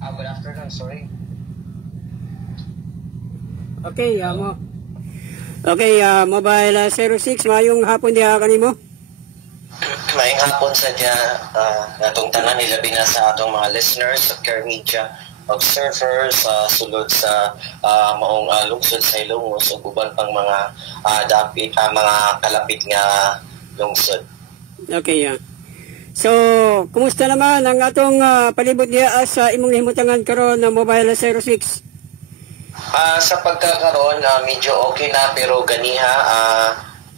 Good afternoon, sorry. Okay, Mobile 06, mayong hapon diha kanimo. Maayong hapon sa diya natong tanan ilabi na sa atong mga listeners sa Care Media observers sulod sa maong lungsod sa Ilongos ug uban pang mga dapit mga kalapit nga lungsod. Okay, So, kumusta naman ang atong palibot diha sa imong himutangan karon na Mobile 06? Sa pagkakaroon medyo okay na pero ganiha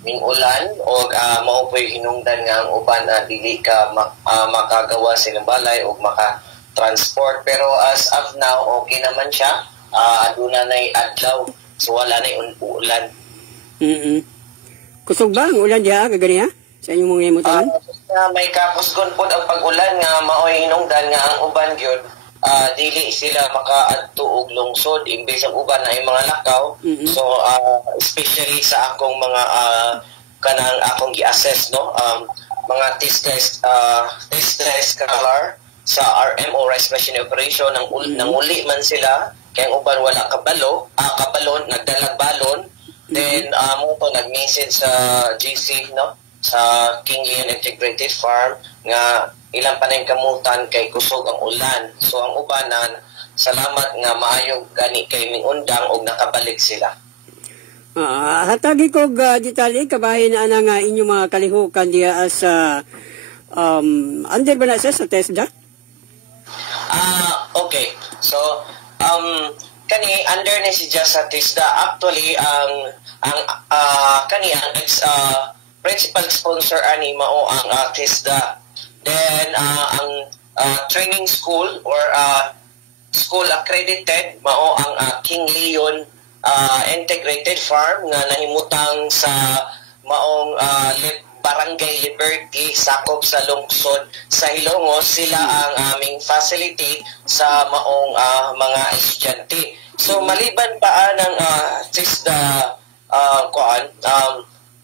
ming ulan o mao po'y hinungdan nga ang uban dili ka makagawa silang balay o maka-transport pero as of now okay naman siya aduna nay adlaw so wala nay ulan. Kusog ba ang ulan diha kaganiha sa inyong mga himutangan? May kakusgon pod ang pag-ulan nga mao'y hinungdan nga ang uban gyud dili sila makaadto og lungsod imbes ang uban ay mga lakaw. So especially sa akong mga kanang akong gi-assess no mga test color sa RMO rice machine operation nang uli man sila kay ang uban wala kabalon nagdalag balon then mo to nag-message sa GC no sa King Leon Integrated Farm nga ilang panay kamutan kay kusog ang ulan. So ang ubanan, salamat nga maayong gani kay ming undang og nakabalik sila. Hatagi ko detalye kabahin na nga inyong mga kalihukan diya sa under ba na sa TESDA? Okay. So kani under ni si sa TESDA actually ang principal sponsor ani mao ang TESDA. Then ang training school or school accredited mao ang King Leon Integrated Farm nga nahimutang sa maong Barangay Liberty sakop sa lungsod sa Ilongos. Sila ang aming facility sa maong mga estudyante. So maliban pa ng TESDA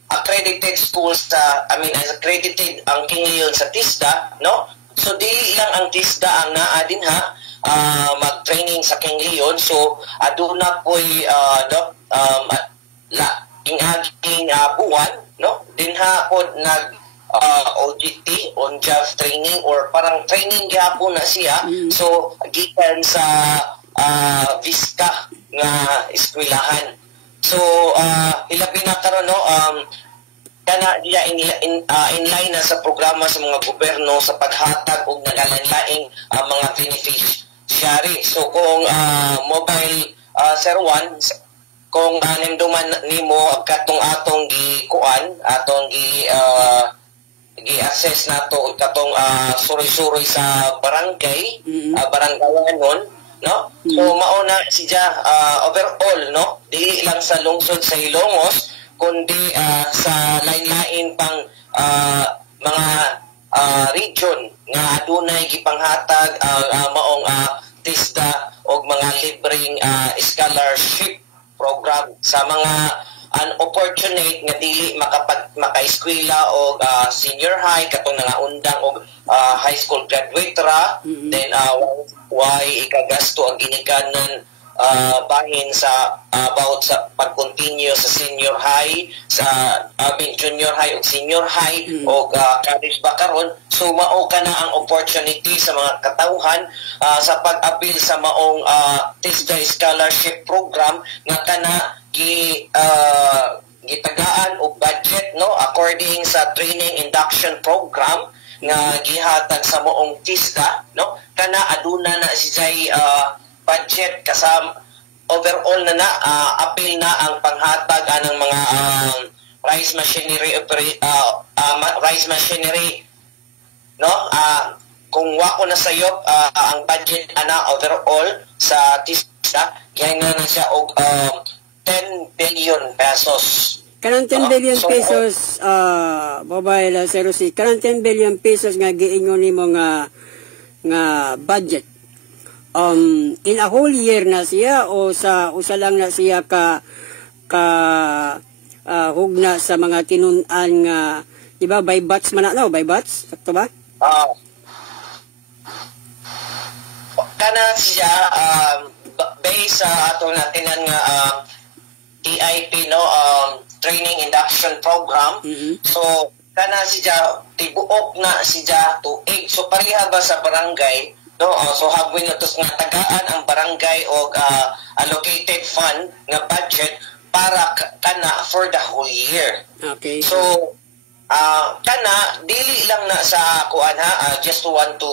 accredited schools accredited ang King Leon sa TESDA, no? So di lang ang TESDA ang naa dinha mag-training sa King Leon. So aduna po'y aging buwan, no? Dinha pod nag OJT, on job training or parang training gyapon na siya. So gikan sa Vista nga eskwelahan. So ilabi na karon no kana diya in line na sa programa sa mga gobyerno sa paghatag og nagalanlaing mga beneficiary. So kung mobile 01 kung nimduman nimo katong atong gi-assess nato katong suroy-suroy sa barangay barangayanon no. So mauna siya overall no dili lang sa lungsod sa Ilongos kundi sa lain-lain pang mga region nga adunay gipanghatag maong TESDA og mga libreng scholarship program sa mga unfortunate nga dili maka-eskwela og senior high katong nangaundang og high school graduate ra. Then why ikagasto ang ginikanan bahin sa about sa pag-continue sa senior high sa junior high o senior high o college ba karon. So mao kana ang opportunity sa mga katawhan sa pag-apil sa maong TESDA scholarship program nga kana gitagaan og budget no according sa training induction program nga gihatag sa maong TESDA no kana aduna na siya'y budget kasama overall na apil na ang panghatag anang mga rice machinery no kung wako na sayop ang budget ana overall sa TESDA kaya na siya og 10 billion pesos. Kanang 10 billion pesos mobile 06 kanang 10 billion pesos nga giingon nimo nga budget in a whole year na siya o sa usa lang na siya ka hugna sa mga tinun-an nga di ba by batch man na by batch sakto ba? kana siya based sa atong natinan nga TIP no training induction program. So kana siya tibuok na siya tuig. So pareha ba sa barangay no? So hagwin utos nga tagaan ang barangay og allocated fund nga budget para kana for the whole year. Okay. So kana dili lang na sa kuan ha, just want to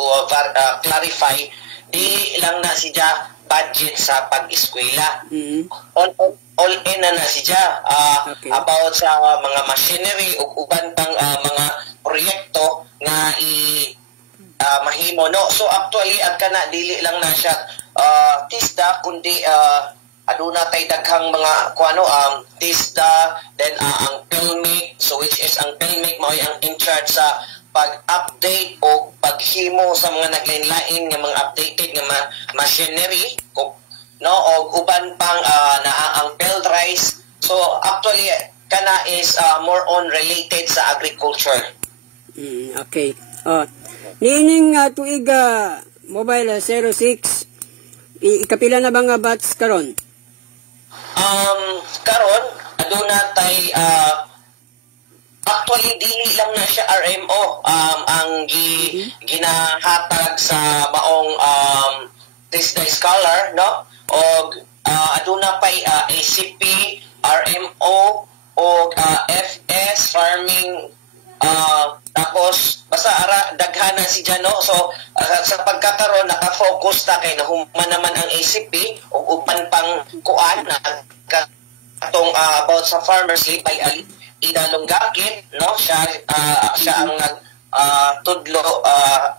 clarify, dili lang na siya budget sa pag-eskwela. All in na siya Okay. about sa mga machinery ug uban pang mga proyekto nga mahimo no. So actually kana dili lang na siya TISDA kundi aduna tay daghang mga kuano TISDA, then ang PhilMic, so which is ang PhilMic mao ang in charge sa pag-update o paghimo sa mga naglain-lain nga mga updated nga machinery no, o uban pang ang PhilRise. So actually kana is more on related sa agriculture. Okay. Niining tuig mobile 06 ikapila na ba nga batch karon? Karon aduna tay actually dili lang na siya RMO ang ginahatag sa maong TISDA scholar no, og aduna pay ACP, RMO og FS farming, tapos basta daghana si no. So sa pagkakaroon naka-focus ta kay nahuman naman ang ACP ug upan pang kuan atong about sa farmers league by Ida Longgakit no, siya ang tudlo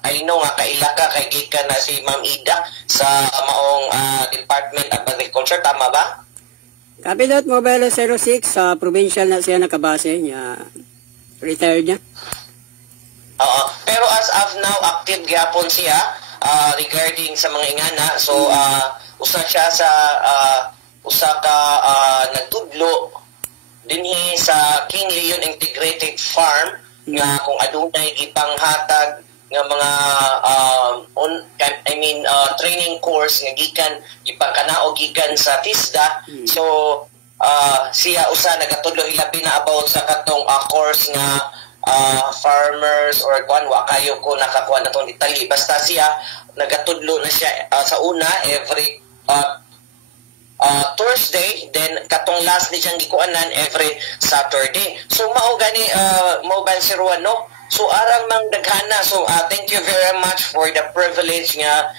I know nga kailaka kay gikan na si Ma'am Ida sa maong Department of Agriculture, tama ba? Kapilot Mobile 06 sa provincial na siya nakabase niya, retired niya. Pero as of now active gyapon siya regarding sa mga ingana. So usa siya sa usa ka nagtudlo dinhi sa King Leon Integrated Farm nga kung adunay gipanghatag nga mga training course nga gikan gipangkanao gikan sa TISDA. So siya usa nagatudlo ilabi na about sa katong course nga farmers or kwan wa kayo ko nakakuha na tong detalye, basta siya nagatudlo na siya sa una every Thursday, then katong last ni siyang gikuanan every Saturday. So mao gani Mobile 01 no. So arang mang daghana. So thank you very much for the privilege nga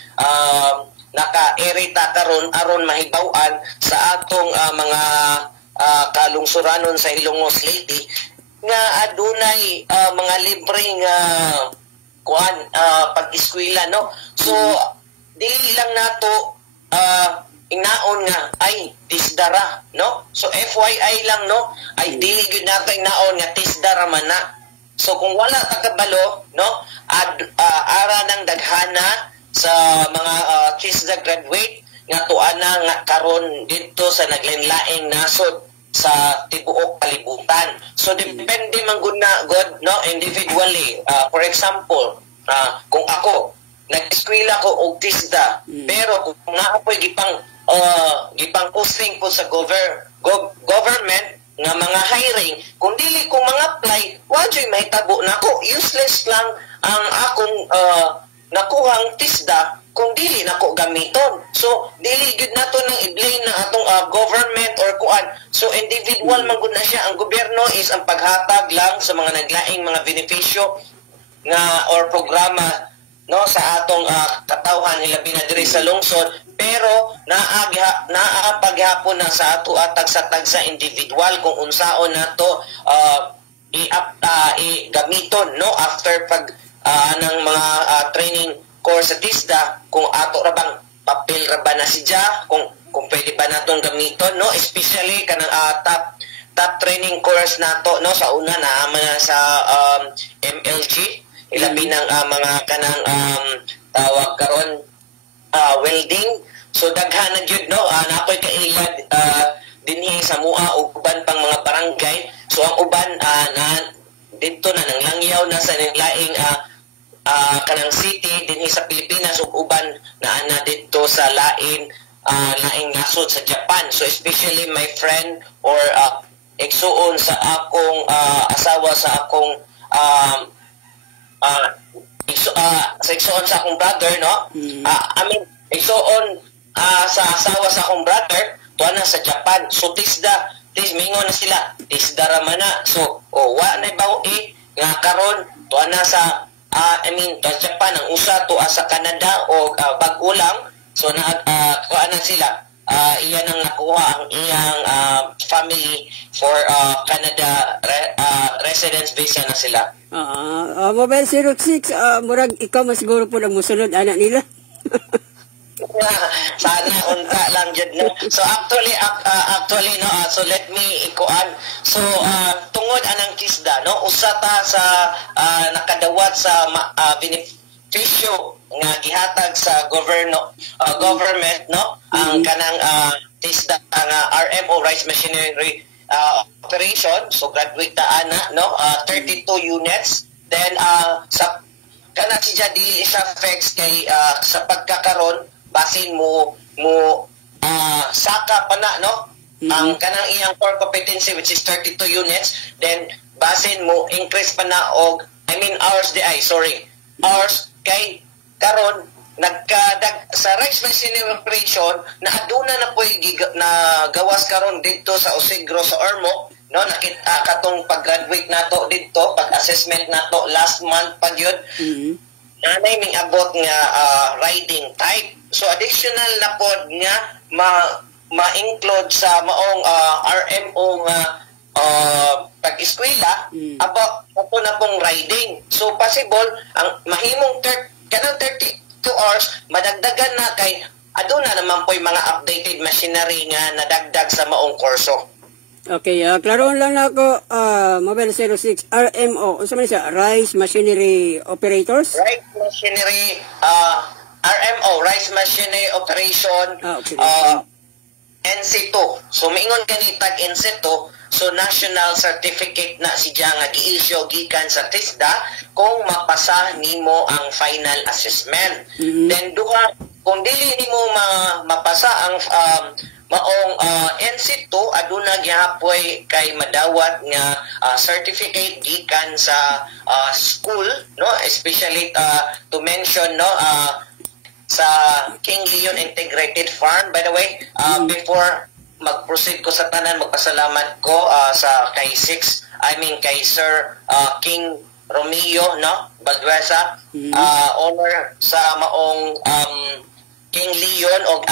naka-erita karon aron mahibaw-an sa atong mga kalungsuranon sa Ilongos Leyte nga adunay mga libreng kuan pag-eskwela no. So dili lang nato inaon nga ay TISDA no. So FYI lang no, ay dili gyud nato inaon nga TISDA man na. So kung wala ta kabalo no, ara nang daghana sa mga TISDA graduate nga tuana nga karon dito sa naglain-laing nasod sa tibuok kalibutan. So depende man gud na god no individually. For example, kung ako nag-eskwela ko og TISDA, pero kung naapoy gipang posting po sa government nga mga hiring, kung dili ko mga apply, wajoy mahitabo nako, useless lang ang akong nakuhang TISDA kung dili nako gamiton. So dili gud nato nang i-blame na atong government or kuan. So individual man gud na siya. Ang gobyerno is ang paghatag lang sa mga naglaing mga benepisyo nga or programa no sa atong katawhan hilabi na diri sa lungsod, pero naapaghapon na sa ato atag sa tagsa individual kung unsaon nato gamiton no after pag ng mga training course sa TISDA, kung ato ra bang papel ra ba na siya, kung pwede ba natong gamiton no, especially kanang top training course nato no sa una na sa MLG ilabi ng mga kanang tawag karon welding. So daghan na gyud no, nakoy kailad dinhi sa mua ug uban pang mga barangay. So ang uban na dito na nang langyaw na sa laing kanang city dinhi sa Pilipinas ug uban na ana didto sa laing nasod sa Japan. So especially my friend or igsuon sa akong asawa sa akong sa igsuon sa akong brother, no? I mean, igsuon sa asawa sa akong brother tuwa na sa Japan. So mingon na sila, tisda raman na. So wa na bawo nga karon tuwa na sa to Japan ang usa tuwa sa Canada o bag-o lang. So kuha na sila. Iyan ang nakuha ang iyang family for Canada residence visa na sila. Mobile 06, murag ikaw mas siguro po lang musunod anak nila. Sana unta lang jud no. So actually no, so let me ikuan. So tungod anang kisda no, usa ta sa nakadawat sa benepisyo nga gihatag sa government no, ang kanang tisda ang RMO rice machinery operation. So graduate ta ana no, 32 units. Then sa kana siya dili siya fix kay sa pagkakaron basin mo saka pa na no, ang kanang iyang core competency which is 32 units. Then basin mo increase pa na og hours kay karon nagkadag sa rice machinery operation na aduna na po'y na gawas karon dito sa Osigro sa Ormoc no, nakita katong pag-graduate nato dito, pag-assessment nato last month pa yun. Nanay ming abot nga riding type. So additional na pod nga ma-include sa maong RMO nga pag-eskwela about ato na pong riding. So possible ang mahimong kanang 32 hours madagdagan na kay aduna naman po'y mga updated machinery nga nadagdag sa maong kurso. Okay, klaroon lang na ako, Mobile 06, RMO, ano man siya, Rice Machinery Operators? Rice Machinery, RMO, Rice Machinery Operation, NC2. So, maingon ganitag NC2, so national certificate na siya nga gi-issue gikan sa TISDA kung mapasa nimo ang final assessment. Then duha, kung dili nimo mapasa ang maong NC2 aduna gihapoy kay madawat nga certificate gikan sa school no, especially to mention no sa King Leon Integrated Farm. By the way, before mag-proceed ko sa tanan, magpasalamat ko sa kay Sir King Romeo no Balduesa, owner sa maong King Leon o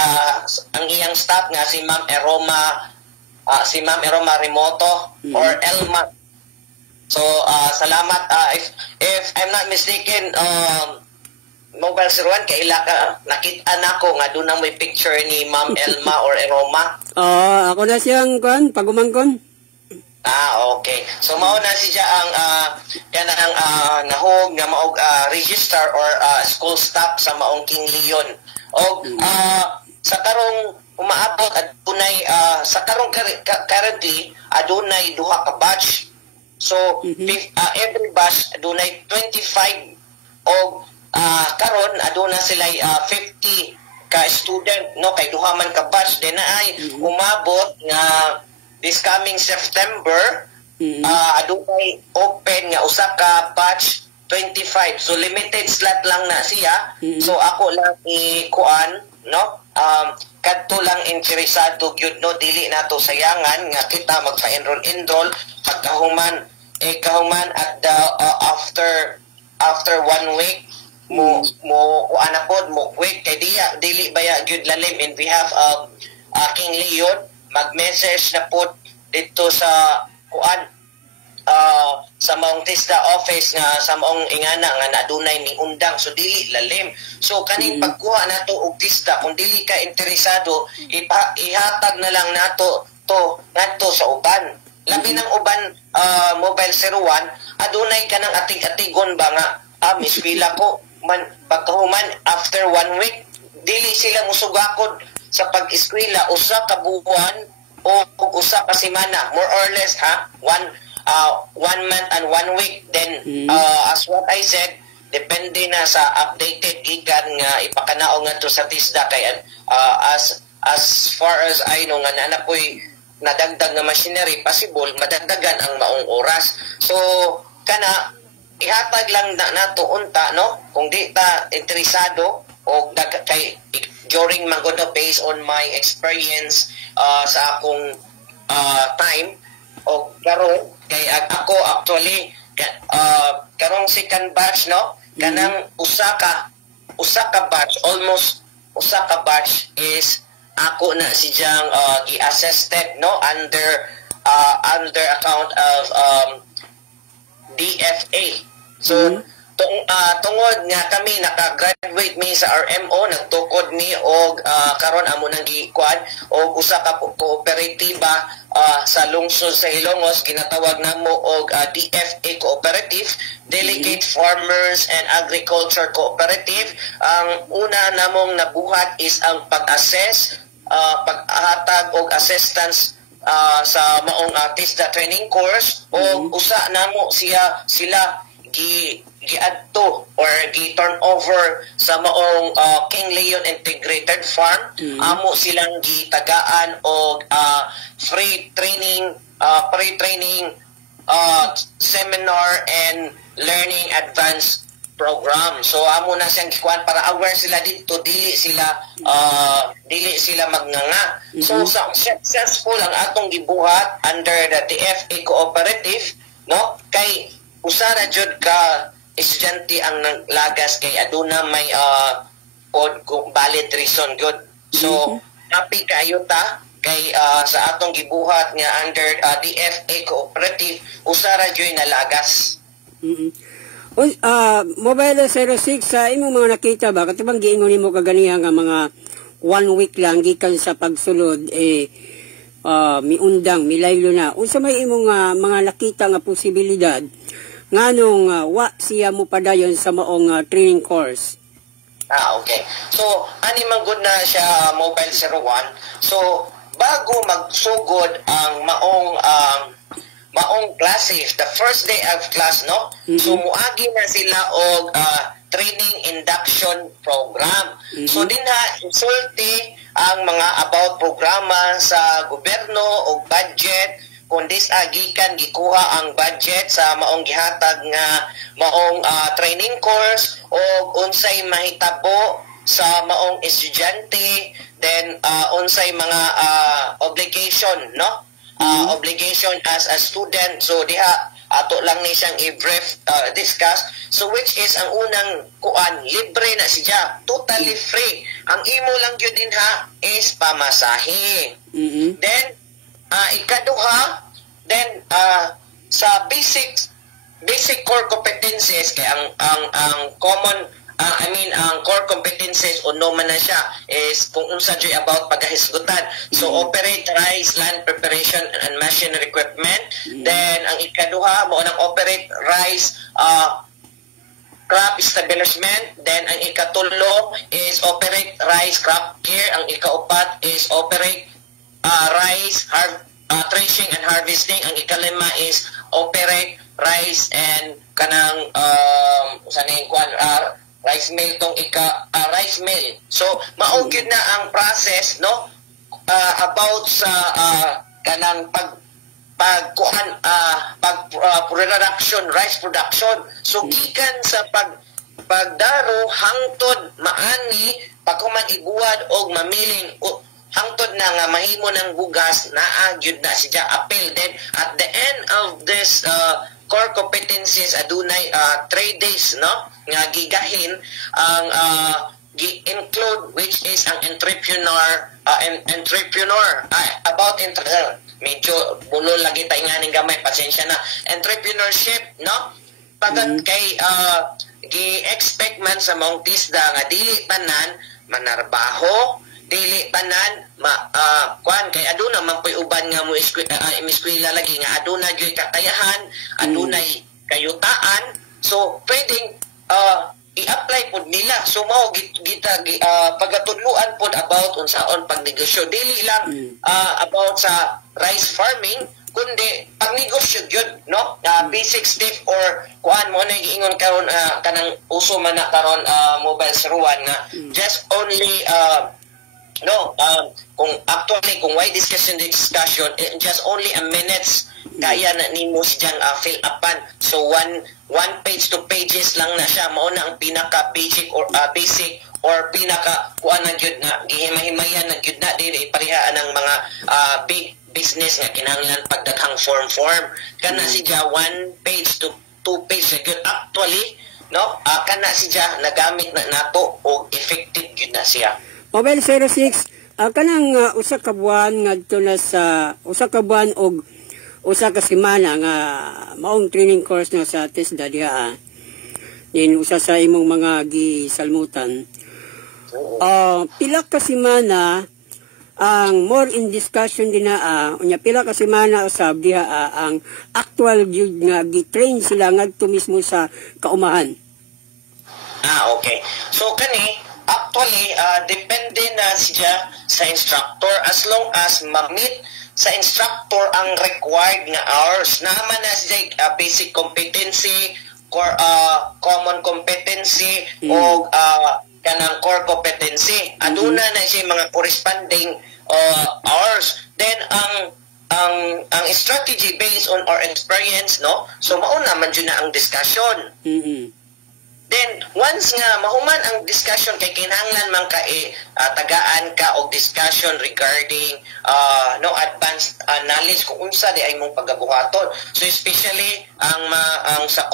ang iyang staff nga si Ma'am Eroma Remoto or Elma. So salamat, if I'm not mistaken, Mobile 01 kay nakita nako nga doon na may picture ni Ma'am Elma or Eroma. Ako na siyang pagumangkon. Okay. So mao na siya ang kanang nahog nga maog register or school staff sa maong King Leon. Og sa karong umaabot adunay sa karong currently adunay duha ka batch. So every batch adunay 25 og karon aduna sila 50 ka student no, kay duha man ka batch. Then ay umabot nga this coming September adunay open nga usa ka batch 25. So limited slot lang na siya. So ako lang ikuan no, kadto lang interesado gyud no, dili nato sayangan nga kita magpa-enroll pagkahuman at the, after 1 week mo anapod mo wait kay dili baya gyud lalim in behalf of King Leon. Mag-message na po dito sa kuan sa maong TISDA office nga sa maong ingana nga nadunay ning undang, so dili lalim. So kaning pagkuha nato og TISDA kung dili ka interesado ihatag na lang nato ngadto sa uban. Labi ng uban Mobile 01 adunay kanang atig-atigon ba nga mispila ko man pagkahuman after 1 week dili sila musugakod sa pag-eskwela usa ka buwan o usa ka semana, more or less 1 month and 1 week. Then as what I said, depende na sa updated gikan nga ipakanaog ngadto sa TISDA kay as far as I know nga na po'y nadagdag nga machinery, possible madagdagan ang maong oras. So kana ihatag lang na nato unta, no, kung di ta interesado o kay during mangono based on my experience sa akong time o karon kay ako actually karong second batch, no, kanang usa ka batch, almost usa ka batch is ako na si Jang i-assisted, no, under account of DFA. So tungod nga kami naka-graduate mi sa RMO, nagtukod mi og karon amo nang giikuan og usa ka kooperatiba sa lungsod sa Ilongos, ginatawag namo og DFA Cooperative, Delegate Farmers and Agriculture Cooperative. Ang una namong nabuhat is ang pag-assess, pag-ahatag og assistance sa maong TISDA training course o usa namo sila giadto or gi-turn over sa maong King Leon Integrated Farm. Amo silang gitagaan og free training seminar and learning advanced program. So amo na siyang gikuan para aware sila dito, dili sila magnganga. So successful ang atong gibuhat under the DFA Cooperative, no, kay usara jud ka estudyante ang naglagas kay aduna may valid reason good. So happy kayo ta kay sa atong gibuhat nga under DFA Cooperative usara jud nalagas. Mobile 06 sa imong mga nakita ba katubang giingon nimo kaganiya nga mga 1 week lang gikan sa pagsulod miundang milaylo na unsa may imong mga nakita nga posibilidad nganong wa siya mo padayon sa maong training course? Okay. So ani man gud na siya Mobile 01. So bago magsugod ang maong klase, the first day of class, no? So muagi na sila og training induction program. So dinha insulti ang mga about programa sa gobyerno og budget, kung gikan gikuha ang budget sa maong gihatag nga maong training course o unsay mahitabo sa maong estudyante, then unsay mga obligation, no? Obligation as a student. So diha ato lang ni siyang i-brief discuss. So which is ang unang kuan, libre na siya, totally free. Ang imo lang gyud dinha is pamasahe. Then ikaduha, then sa basic core competencies kay ang common ang core competencies uno man na siya is kung unsa joy about pagkahisgutan. So operate rice land preparation and machinery equipment. Then ang ikaduha mo nang operate rice crop establishment. Then ang ikatulo is operate rice crop care. Ang ikaupat is operate rice threshing and harvesting. Ang ikalima is operate rice and kanang rice mill tong rice mill. So mao gyud na ang process, no, about sa kanang production, rice production. So gikan sa pagdaro hangtod maani pagkuman ibuwad og mamiling hangtod na nga mahimo ng bugas naa gyud na siya appeal. Then at the end of this core competencies adunay 3 days, no, nga gigahin ang gi-include which is ang entrepreneur about medyo bulol lagi tayo nga ning gamay, pasensya na, entrepreneurship, no, pagkat kay gi-expect man sa mong TISDA nga dili tanan manarbaho, dili tanan kuan kay aduna man poy uban nga mo eskwela lagi nga aduna gyud kakayahan, adunay kayutaan. So pwedeng i-apply pod nila. So mao pagatudluan pod about unsaon pagnegosyo, dili lang about sa rice farming kundi pagnegosyo gyud, no? Basic step or kuan mo na giingon karon kanang uso man na karon mobile seruan nga just only kung actually kung why discussion just only a minutes kaya na nimo siyang fill upan. So one page to pages lang na siya, mao na ang pinaka basic or pinaka kuan na gyud na gihimay-himayan na gyud na dili parehaan ng mga big business nga kinahanglan pagdaghang form kana siya 1 page to 2 page na gyud actually, no? Kana siya nagamit na nato o effective gyud na siya. Mobile 06 kanang usa ka buwan ngadto na sa usa ka buwan og usa ka semana nga maong training course na sa TESDA diha. Din usa sa imong mga gisalmutan. Pila ka semana ang more in discussion din unya pila ka semana usab diha ang actual jud nga gi-train sila ngadto mismo sa kaumahan. Okay. So kani actually depende na siya sa instructor as long as ma-meet sa instructor ang required nga hours. Naman na siya basic competency, common competency o kanang core competency. Aduna na siya mga corresponding hours. Then ang strategy based on our experience, no? So mauna man jud na ang discussion. Then once nga mahuman ang discussion kay kinahanglan man ka tagaan ka og discussion regarding advanced knowledge kung unsa di ay mong pagabuhaton. So especially ang sa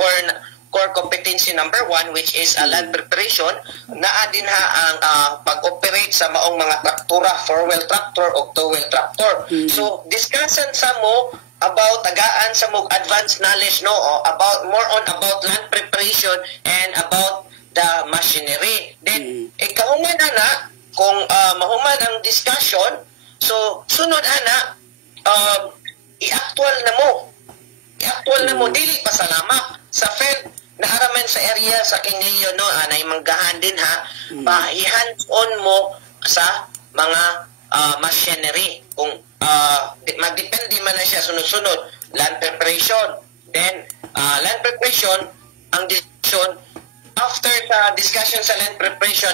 core competency number 1 which is land preparation, naa din ang pag-operate sa maong mga traktura, 4-wheel tractor o 2-wheel tractor. So discussion sa mo about tagaan sa mong advanced knowledge, no, about about land preparation and about the machinery. Then kauman na kung mahuman ang discussion, so sunod i-actual na mo dili pa salamat sa field na haraman sa area sa King Leo, no, anay manggahan din hands-on mo sa mga machinery kung magdepende man na siya sunod-sunod. Land preparation, then land preparation ang decision after sa discussion sa land preparation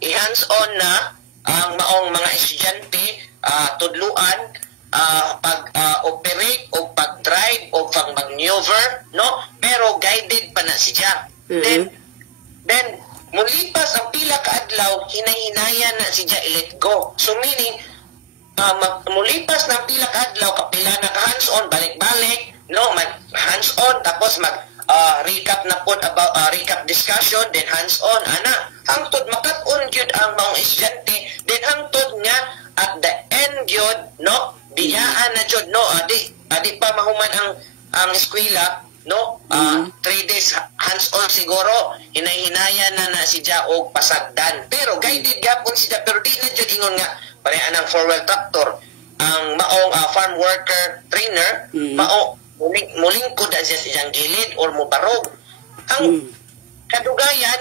i-hands-on na ang maong mga estudyante tudluan pag-operate o pag-drive o pag-maneuver, no? Pero guided pa na siya. Then mulipas ang pila ka adlaw, hinay-hinayan na siya i-let go. So meaning mulipas ng pila ka adlaw, kapila na ka hands-on, balik-balik, no? Hands-on, tapos recap na po about recap discussion, then hands-on, hangtod makat-on yun ang mga estudyante, then hangtod nga at the end yun, no? Diyaan na jud, no, adi pa mahuman ang eskwela, no, 3 days hands-on siguro, hinay-hinayan na siya og pasagdan, pero guided gapon siya, pero di na jud ingon nga pareha ng 4-wheel tractor ang maong farm worker trainer, mulingkod na siya siyang gilid or mubarog ang kadugayan,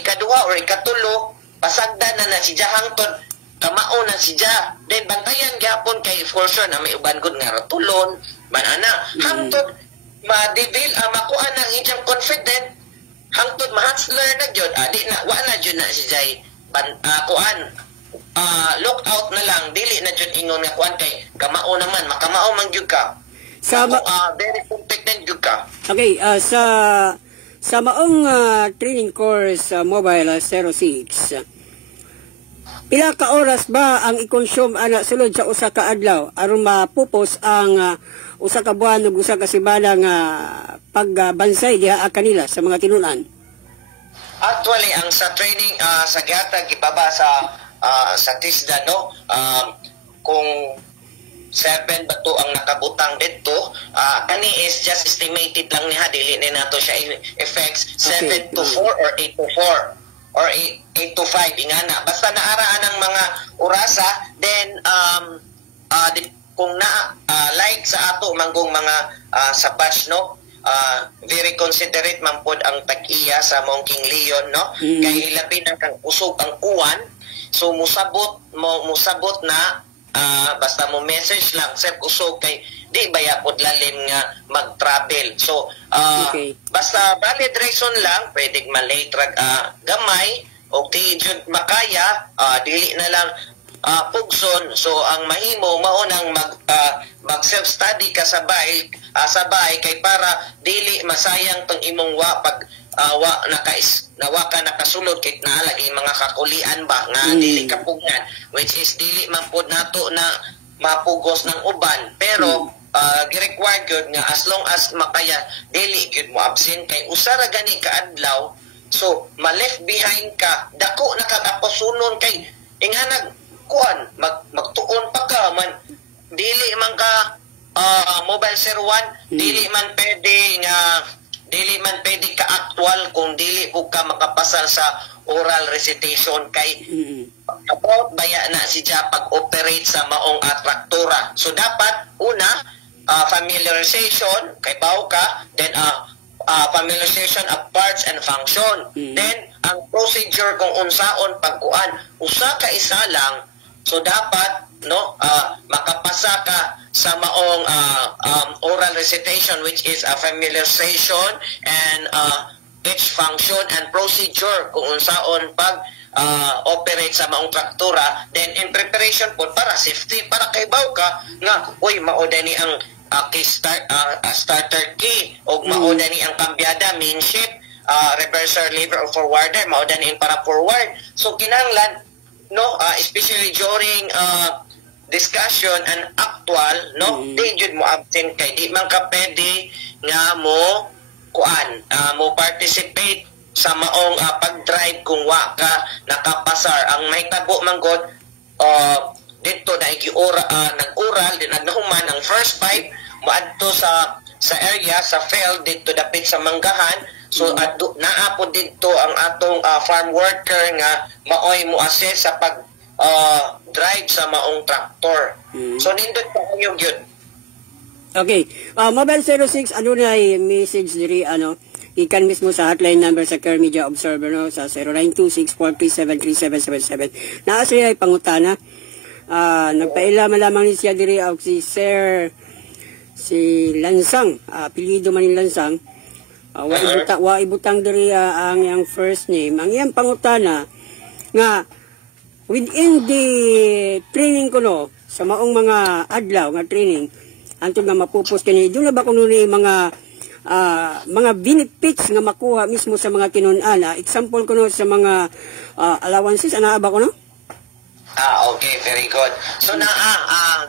ikaduha or ikatulo pasagdan na siya hangtod kamao na siya, then bantayan gyapon kay for sure na may uban gud nga ratulon hangtod ma-devel makuha ng iyang confident hangtod ma-hustler na jud di na wa na jud na siya kuan look out na lang, dili na jud ingon nga kuan kay kamao naman makamao man jud ka very competent jud ka. Okay, sa maong training course mobile 06, pila ka oras ba ang i-consume sulod sa usa ka adlaw aron mapupos ang usa ka buwan ug usa ka semana nga pagbansay diha kanila sa mga tinunan? Actually ang sa training sa gihatag gibaba sa TESDA, no, kung 7 ba to ang nakabutang dito, kani is just estimated lang niya, dili na nato siya effects 7 to 4 or 8 to 4 or 8 to 5 ingana basta naaraan ang mga orasa. Then kung like sa ato manggong mga sa batch, no, very considerate man pod ang tag-iya sa mong King Leon, no, kay labi na kang usog ang uwan, so musabot na basta mo message lang sir usog kay di baya pod lalim nga mag-travel. So Okay. basta valid reason lang, pwedeng malate gamay o di jud makaya, dili na lang pugson. So ang mahimo maunang mag self-study ka sa bahay, kay para dili masayang tong imong pag nawa ka nakasulod kit na lagi mga kakulian ba nga dili ka pugnan, which is dili man pod nato na mapugos ng uban, pero gi-required gyud nga as long as makaya dili gyud mo absent kay usa ra gani ka adlaw. So ma-left behind ka, dako na kagaposunon kay inghanag kuan magtuon pa ka man dili man ka mobile sir one, dili man pwede ka actual kung dili po ka makapasal sa oral recitation kay about baya na siya pag-operate sa maong traktura. So dapat una familiarization kay bao ka, then familiarization of parts and function, then ang procedure kung unsaon pagkuan usa ka isa lang. So dapat makapasa ka sa maong oral recitation, which is a familiarization and each function and procedure kung unsaon pag operate sa maong traktura. Then in preparation po para safety, para kay baw ka nga uy mauda ni ang starter key o mauda ni ang kambyada main shift, reverser lever or forwarder mauda ni para forward. So kinahanglan especially during discussion and actual di jud mo absent kay di man ka pwede nga mo mo participate sa maong pag-drive kung wa ka nakapasar. Ang mahitabo man god dito na nag-oral din nagnahuman ang first five moadto sa area sa field dito dapit sa Manggahan. So naapod dito ang atong farm worker nga maoy mo assess sa pag drive sa maong traktor. So nindot pa kayo gyud. Okay. Mobile 06 ano na message diri ikan mismo sa hotline number sa Care Media Observer sa 0926-437-3777. Naa siya ay pangutana. Nagpaila lamang ni siya diri og si Lansang, apelyido man ni Lansang. Wa ibutang diri ang yang first name. Ang iyang pangutana nga within the training ko sa maong mga adlaw nga training antong nga mapupos kini doon na ba kuno ni mga benefits nga makuha mismo sa mga kinun-ana. Example kuno sa mga allowances ana ba kuno? Okay, very good. So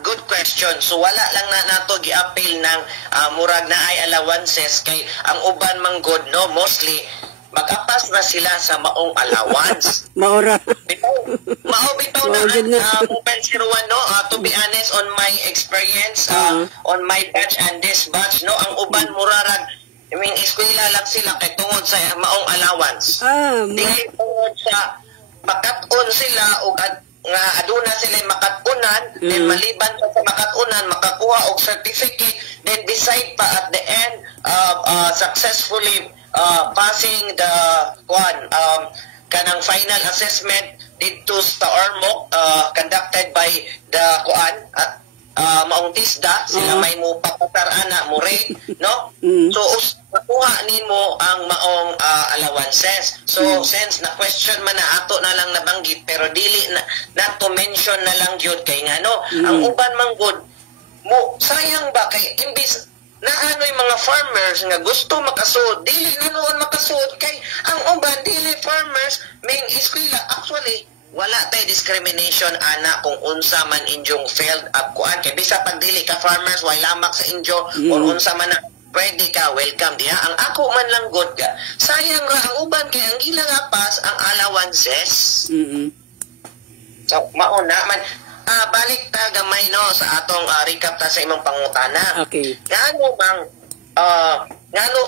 good question. So wala lang na nato gi-appeal ng murag na ay allowances kay ang uban man good mostly mag-apas na sila sa maong allowance. Maora. Bitaw na mobile 01 to be honest on my experience on my batch and this batch ang uban murarag eskwela lang sila kay tungod sa maong allowance. Dili tungod sa makat-on sila o nga aduna sila makatunan, then maliban sa makatunan makakuha og certificate, then decide pa at the end successfully passing the kanang final assessment dito sa ORMOC conducted by the maong TISDA, sila may mo papatar ana mo rate so nakuha nimo ang maong allowances. So since na question man na ato na lang nabanggit pero dili na to mention na lang gyud kay ang uban man good mo sayang ba kay imbis na yung mga farmers nga gusto makasud dili na noon makasud kay ang uban dili farmers main eskwela actually wala tay discrimination ana kung unsa man inyong field up kuan kay bisa pag dili ka farmers why lamak sa inyo or unsa man na pwede ka welcome diha. Ang ako man lang good ka sayang ra ang uban kay ang ilang apas ang allowances. So mauna man balik ta gamay sa atong recap ta sa imong pangutana. Okay. Ngano bang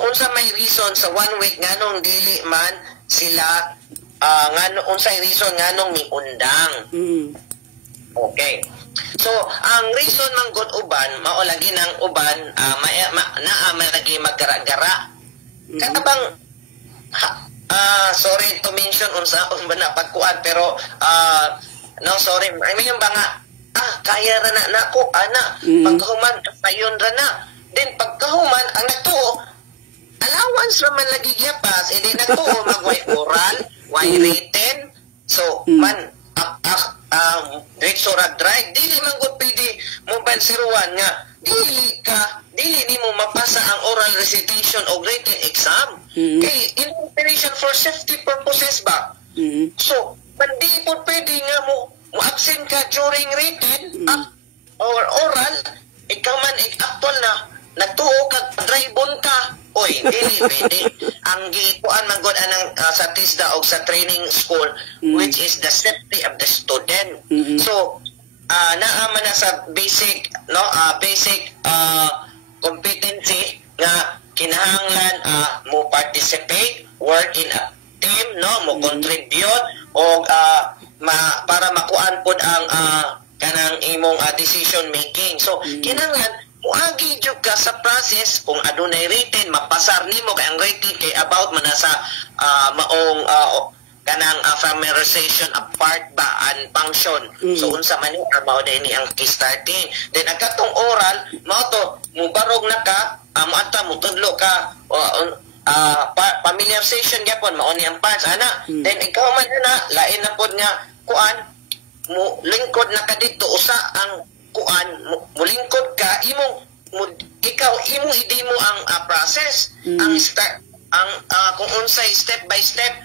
unsa may reason sa 1 week nganong dili man sila unsay reason nganong miundang. Okay. So ang reason man gud uban mao lagi nang uban naa lagi maggara-gara. Katabang sorry to mention unsa ba na pagkuan pero no sorry I mean ba nga makaya ra na nako ana pagkahuman kasayon ra na then pagkahuman ang natuo allowance ra man lagi gipas edi natuo magway oral way written so man diretso ra drive dili man gud pwede mobile siruan nga dili nimo mapasa ang oral recitation o written exam kay in preparation for safety purposes ba so hindi po pwede nga mo absent ka during written or oral ikaw man actual na natuo kag drivon ka oy dili pwede ang gikuan man gud anang sa TISDA o sa training school which is the safety of the student so naa man na sa basic basic competency nga kinahanglan mo participate work in a team mo contribute o para makuan pod ang kanang imong decision making so kinahanglan muagi jud ka sa process kung adunay written mapasar nimo kay ang written kay about man sa maong kanang familiarization of part ba and function so unsa man ni mao ni ang starting then agkatong oral mao to mubarog na ka ata mo tudlo ka familiarization gyapon mao ni ang parts ana then ikaw man na lain na pod nga kuan mo lingkod na ka dito usa ang kuan mo lingkod ka imong ikaw idi mo ang process ang start ang kung unsay step by step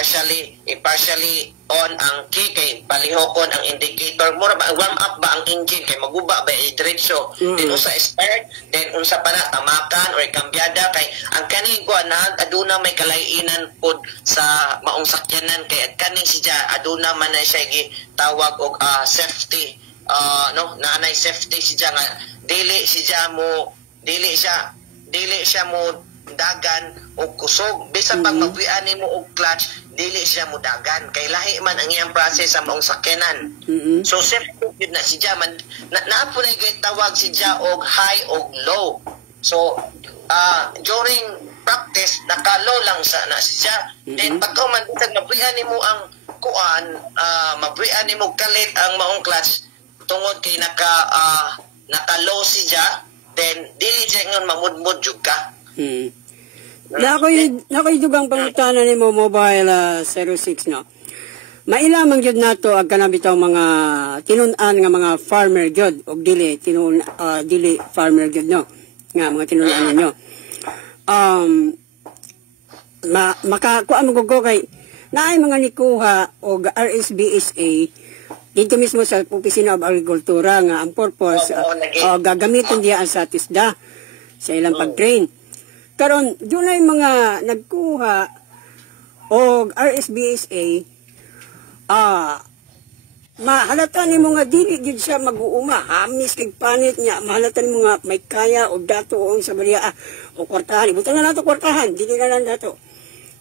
partially on ang key kay palihokon ang indicator mura ba warm up ba ang engine kay maguba ba diretso then unsa start then unsa pa na tamakan or kambyada kay ang kani ko na aduna may kalainan pod sa maong sakyanan kay kani siya aduna man na siya gitawag og safety naanay safety siya nga dili siya mo dagan o kusog bisan pag magwiani mo og clutch dili siya mo dagan kay lahi man ang iyang process sa maong sakyanan so safety yun na siya man naa po na tawag siya og high og low so during practice naka-low lang na siya then pagka man bisag magwiani mo ang kuan magwiani mo kalit ang maong clutch tungod kay naka-low siya then dili siya ngon mamudmud jud ka Nakoy dugang pangutana ni mo mobile 06 no. Mailamang jud nato ag kanabitaw mga tinun-an nga mga farmer jud og dili dili farmer jud no. Nga mga tinun-an ninyo. Makakuan mo ko kay naay mga nikuha og RSBSA dito mismo sa Opisina of Agricultura nga ang purpose gagamitin diya sa TISDA sa ilang pag-train. Karon dunay mga nagkuha og RSBSA mahalata nimo nga dili gid siya mag-uuma hamis kay panit niya mahalata nimo nga may kaya og dato og sa baliya o kwartahan ibutan na nato kwartahan dili na lang dato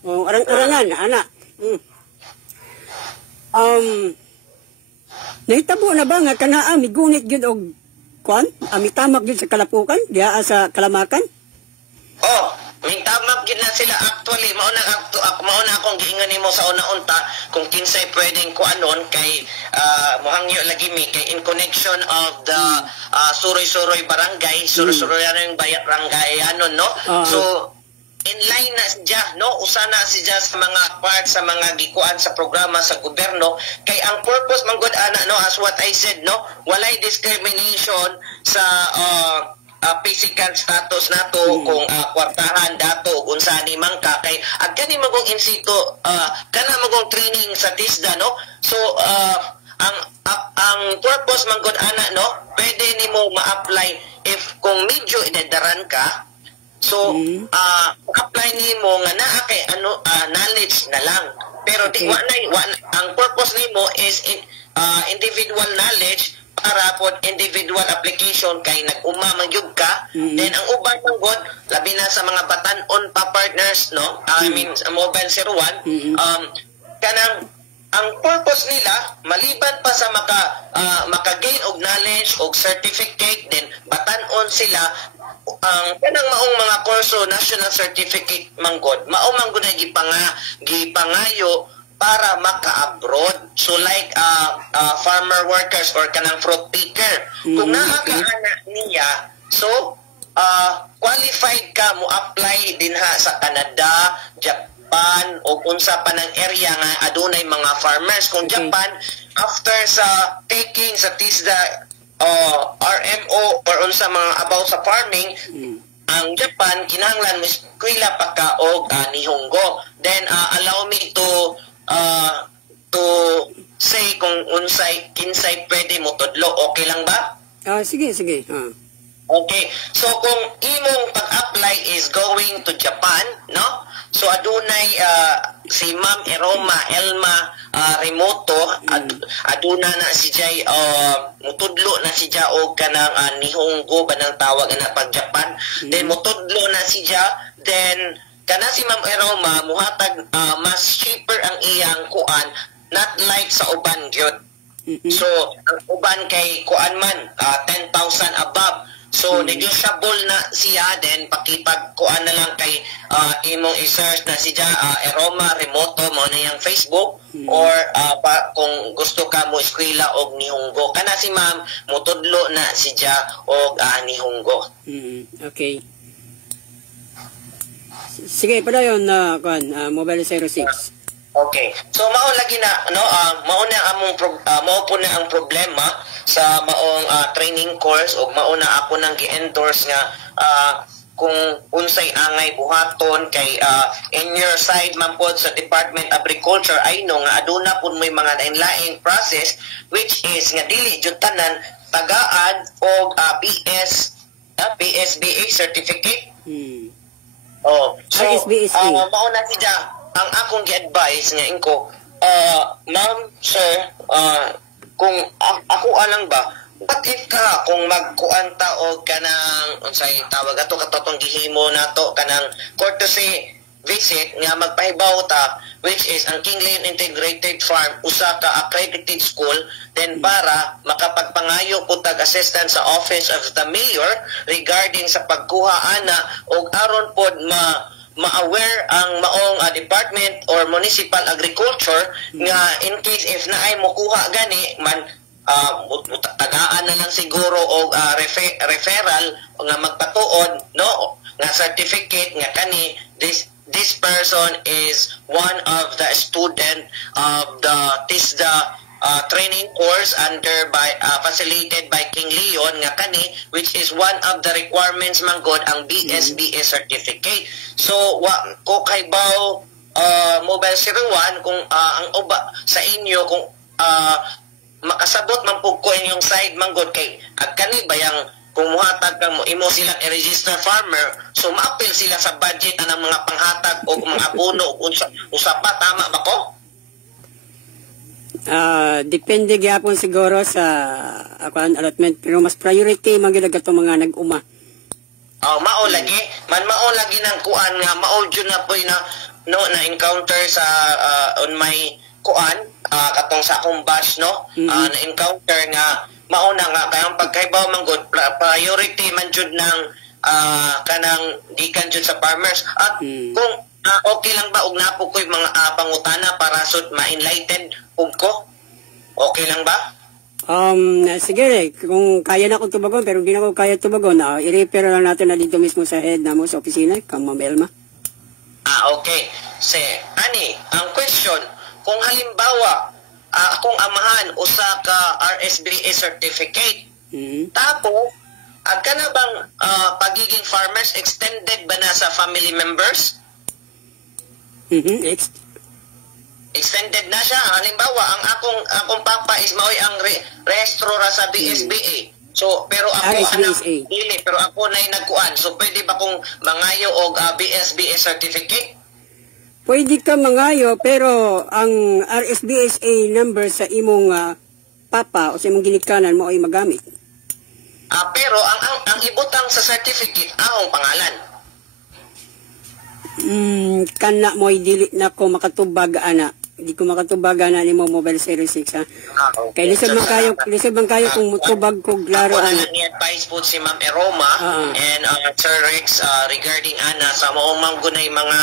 o arang-arangan ana nahitabo na ba nga kanaa migunit gyud og kwan amitamak gyud sa kalapukan diha sa Kalamakan. May tamak gid na sila actually mao na akong giingon nimo sa una-unta kung kinsay pwedeng kuanon kay mohangyo lagi mi kay in connection of the Suroy-Suroy barangay Suroy-Suroy yung barangay no so in line na siya no usa na siya sa mga part sa mga gikuan sa programa sa gobyerno kay ang purpose man gud ana no as what I said no walay discrimination sa physical status nato kung kwartahan dato ug unsa ni man ka kay ag kani magong in situ kana magong training sa TISDA no so ang purpose man gud ana no pwede nimo ma-apply if kung medyo idadaran ka so apply nimo nga naa kay knowledge na lang pero di wa ang purpose nimo is individual knowledge para po individual application kay nag-umamang yug ka then ang uban ng god labi na sa mga batanon pa partners no I mean mobile 01 kanang ang purpose nila maliban pa sa maka-gain og knowledge og certificate then batanon sila ang kanang maong mga kurso national certificate manggod mao man gud gipangayo para maka-abroad. So like farmer workers or kanang fruit picker. Kung naaka-ana niya, so qualified ka mo apply din ha sa Canada, Japan o unsa pa ng area nga adunay mga farmers. Kung Japan, after sa taking sa TISDA RMO or unsa mga about sa farming, ang Japan kinahanglan mo eskwela pa ka og nihongo. Then allow me to say kung unsay kinsay pwede mo tudlo, okay lang ba? Sige. Okay. So kung imong pag-apply is going to Japan, no? So adunay si Ma'am Elma Remoto aduna na si Jay mutudlo na si Ja og kanang nihongo ba nang tawag na pag Japan. Then mutudlo na si Ja, then kana si Ma'am Elma muhatag mas cheaper ang iyang kuan, not like sa uban gyud. So ang uban kay kuan man 10,000 above. So, negotiable na siya, then pakipag-kuan na lang kay imong i-search na siya, Eroma Remoto mo na yung Facebook, or kung gusto ka mo eskwela og nihongo. Kana si ma'am, mutudlo na siya og nihongo. Okay. Sige, pala yun, Mobile 06. Okay. So mao lagi na mao na among mao po na ang problema sa maong training course ug mao na ako nang gi-endorse nga kung unsay angay buhaton kay in your side man pod sa Department of Agriculture I know nga aduna pud may mga lain-laing process which is nga dili jud tanan tagaan og PSBA certificate. So mao na siya ang akong gi-advise nga inko, ma'am, sir, kung ako alang ba, what if ka kung magkuanta o kanang unsay tawag ato katotong gihimo nato kanang courtesy visit nga magpahibaw ta, which is ang King Leon Integrated Farm usa ka accredited school, then para makapagpangayo po tag assistant sa Office of the Mayor regarding sa pagkuha ana og aron pod ma-aware ang maong Department or Municipal Agriculture nga in case if naay mo kuha gani man tagaan na lang siguro og referral nga magpatuod no nga certificate nga kani this person is one of the student of the TISDA training course facilitated by King Leon nga kani which is one of the requirements man god ang BSBA certificate. So ko kay baw Mobile 01 kung ang uba sa inyo kung makasabot man pug ko inyong side man god kay kani bayang kung muhatag ka mo imo silang i-register farmer so ma-appeal sila sa budget anang mga panghatag o mga abono usa pa tama ba ko? Depende gyapon siguro sa allotment pero mas priority man gyud ato mga nag-uma. Mao lagi nang kuan nga mao jud na poy na na encounter sa on my kuan katong sa akong batch na encounter nga mao na nga kayang pagkaibaw man gud priority man jud ng kanang gikan jud sa farmers at kung okay lang ba og napo koy mga pangutana para sud ma-enlighten ug ko? Okay lang ba? Sige, kung kaya na akong tubagon, pero hindi na ako kaya tubagon, i-refer lang natin na dito mismo sa head na mo sa opisina, kang Ma'am Elma. Okay. Ani, ang question, kung halimbawa, akong amahan, usa ka RSBA certificate, tapos, ka na bang pagiging farmers extended ba na sa family members? Extended na siya. Halimbawa, ang akong papa is maoy ang rehistro ra sa BSBA. So, pero ako dili, pero ako nay nagkuan. So, pwede ba kung mangayo og BSBA certificate? Pwede ka mangayo, pero ang RSBSA number sa imong papa o sa imong ginikanan mo ay magamit. Pero ang ibutang sa certificate akong pangalan. Kana mo dili na ko makatubag ana. Di ko makatubag ana nimo Mobile 06 ha. Okay. Kay lisod man kayo kung mutubag ko klaro ana. Ni advice po si Ma'am Eroma and Sir Rex regarding ana sa maumang gunay mga